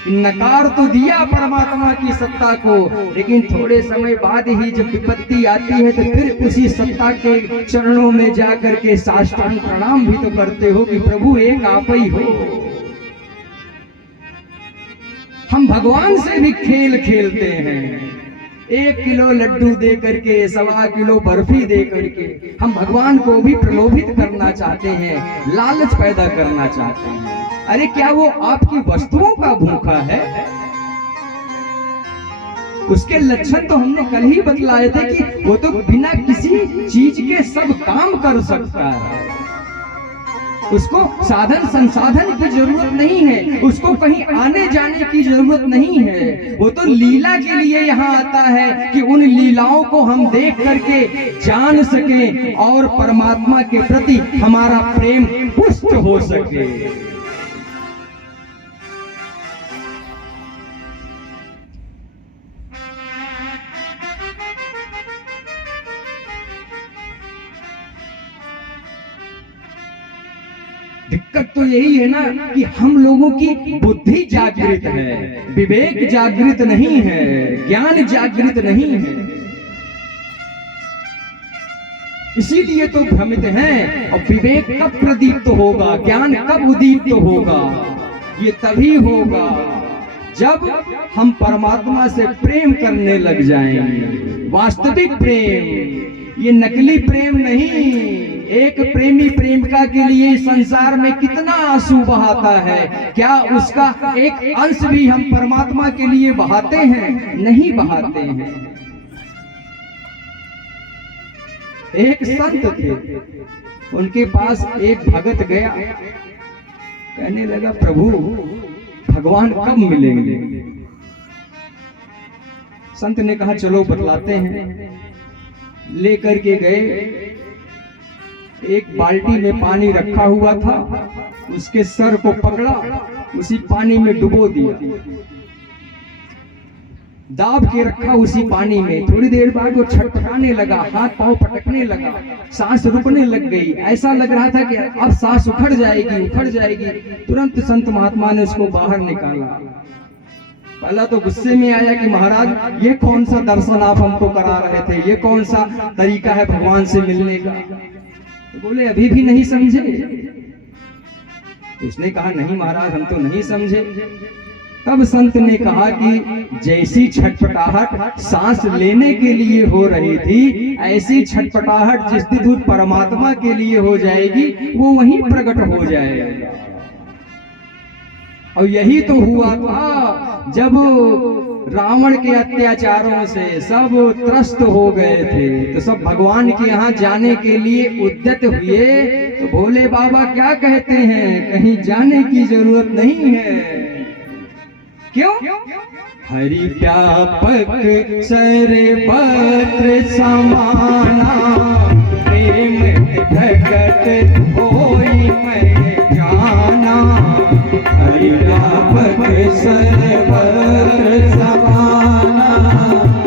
नकार तो दिया परमात्मा की सत्ता को, लेकिन थोड़े समय बाद ही जब विपत्ति आती है तो फिर उसी सत्ता के चरणों में जाकर के साष्टांग प्रणाम भी तो करते हो कि प्रभु एक आप ही हो। हम भगवान से भी खेल खेलते हैं। 1 किलो लड्डू दे करके, 1.25 किलो बर्फी दे करके हम भगवान को भी प्रलोभित करना चाहते हैं, लालच पैदा करना चाहते हैं। अरे क्या वो आपकी वस्तुओं का भूखा है? उसके लक्षण तो हमने कल ही बतलाए थे कि वो तो बिना किसी चीज के सब काम कर सकता है। उसको साधन संसाधन की जरूरत नहीं है, उसको कहीं आने जाने की जरूरत नहीं है। वो तो लीला के लिए यहाँ आता है कि उन लीलाओं को हम देख करके जान सके और परमात्मा के प्रति हमारा प्रेम पुष्ट हो सके। दिक्कत तो यही है ना कि हम लोगों की बुद्धि जागृत है, विवेक जागृत नहीं है, ज्ञान जागृत नहीं है। इसीलिए तो भ्रमित हैं। और विवेक कब प्रदीप्त होगा, ज्ञान कब उदीप्त होगा? ये तभी होगा जब हम परमात्मा से प्रेम करने लग जाएंगे। वास्तविक प्रेम, ये नकली प्रेम नहीं। एक प्रेमी प्रेमिका के लिए संसार में कितना आंसू बहाता है, क्या उसका एक अंश भी हम परमात्मा के लिए बहाते हैं? नहीं बहाते हैं। एक संत थे, उनके पास एक भगत गया, कहने लगा प्रभु भगवान कब मिलेंगे? संत ने कहा चलो बतलाते हैं। लेकर के गए, एक बाल्टी में पानी रखा हुआ था, उसके सर को पकड़ा, उसी पानी में डुबो दिया, दाब के रखा उसी पानी में। थोड़ी देर बाद वो छटपटाने लगा, हाथ पांव पटकने लगा, सांस रुकने लग गई। ऐसा लग रहा था कि अब सांस उखड़ जाएगी। तुरंत संत महात्मा ने उसको बाहर निकाला। पहला तो गुस्से में आया कि महाराज ये कौन सा दर्शन आप हमको करा रहे थे, ये कौन सा तरीका है भगवान से मिलने का? तो बोले अभी भी नहीं समझे? उसने कहा नहीं महाराज हम तो नहीं समझे। तब संत ने कहा कि जैसी छटपटाहट सांस लेने के लिए हो रही थी, ऐसी छटपटाहट जिस दिन परमात्मा के लिए हो जाएगी वो वहीं प्रकट हो जाएगा। और यही तो हुआ था जब रावण के अत्याचारों से सब त्रस्त हो गए थे, तो सब भगवान के यहाँ जाने के लिए उद्यत हुए। तो भोले बाबा क्या कहते हैं, कहीं जाने की जरूरत नहीं है। क्यों? हरि व्यापक सर्वत्र समाना, प्रेम भगत होई मैं जाना। हरि व्यापक सर्वत्र समाना,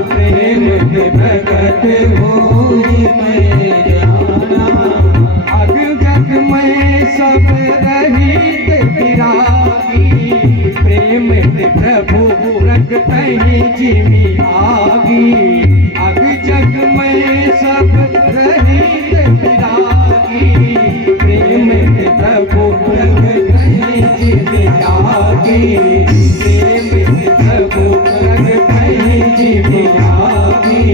प्रेम भगत होई मैं जाना। अग जग में सब रहित विरागी, प्रेम प्रभु रखतहि जिमि आगी। अग जग में सब रहित विरागी, प्रेम प्रभु रखतहि जिमि आगी। प्रेम प्रभु रखतहि जिमि आगी।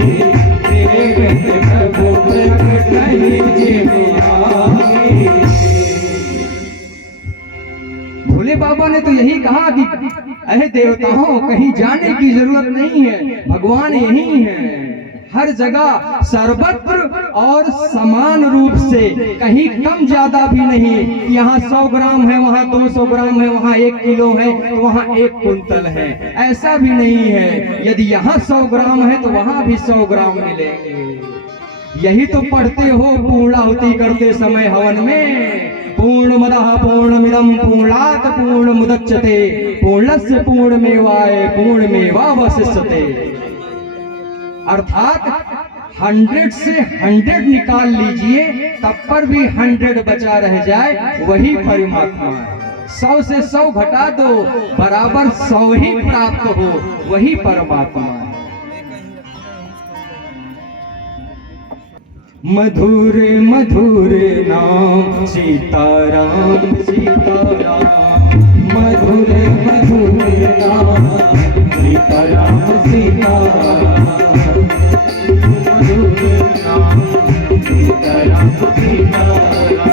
प्रेम प्रभु रखतहि जिमि आगी। भोले बाबा ने तो यही कहा कि अरे देवताओं कहीं जाने की जरूरत नहीं है, भगवान यही है हर जगह सर्वत्र और समान रूप से, कहीं कम ज्यादा भी नहीं। यहाँ 100 ग्राम है, वहाँ 200 ग्राम है, वहाँ 1 किलो है, तो वहाँ 1 कुंतल है, ऐसा भी नहीं है। यदि यहाँ 100 ग्राम है तो वहाँ भी 100 ग्राम मिलेंगे। यही तो पढ़ते हो पूर्णाहुति करते समय हवन में, पूर्णमदः पूर्णमिदं पूर्णात् पूर्णमुदच्यते पूर्णस्य पूर्णमेवाय पूर्णमेवावशिष्यते। अर्थात 100 से 100 निकाल लीजिए तब पर भी 100 बचा रह जाए, वही परमात्मा है। 100 से 100 घटा दो बराबर 100 ही प्राप्त हो, वही परमात्मा है। मधुर मधुर नाम सीताराम सीताराम, मधुर मधुर नाम सीताराम सीताराम, मधुर नाम सीताराम सीताराम,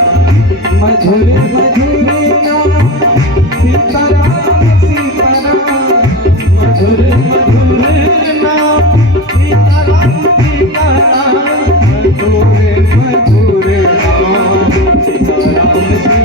मधुर मधुर नाम सीताराम सीताराम, मधुर मधुर नाम सीताराम सीताराम, मधुर मधुर नाम सीताराम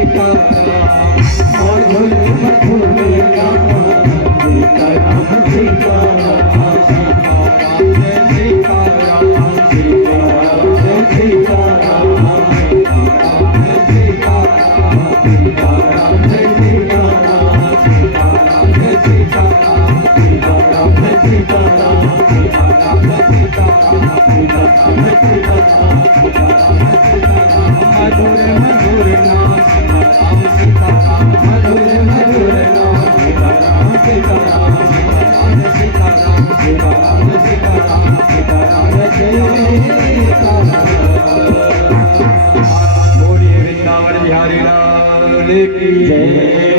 सीताराम, मधुर मधुर नाम सीताराम सीताराम, बोलिए वृंदावन बिहारी लाल की जय।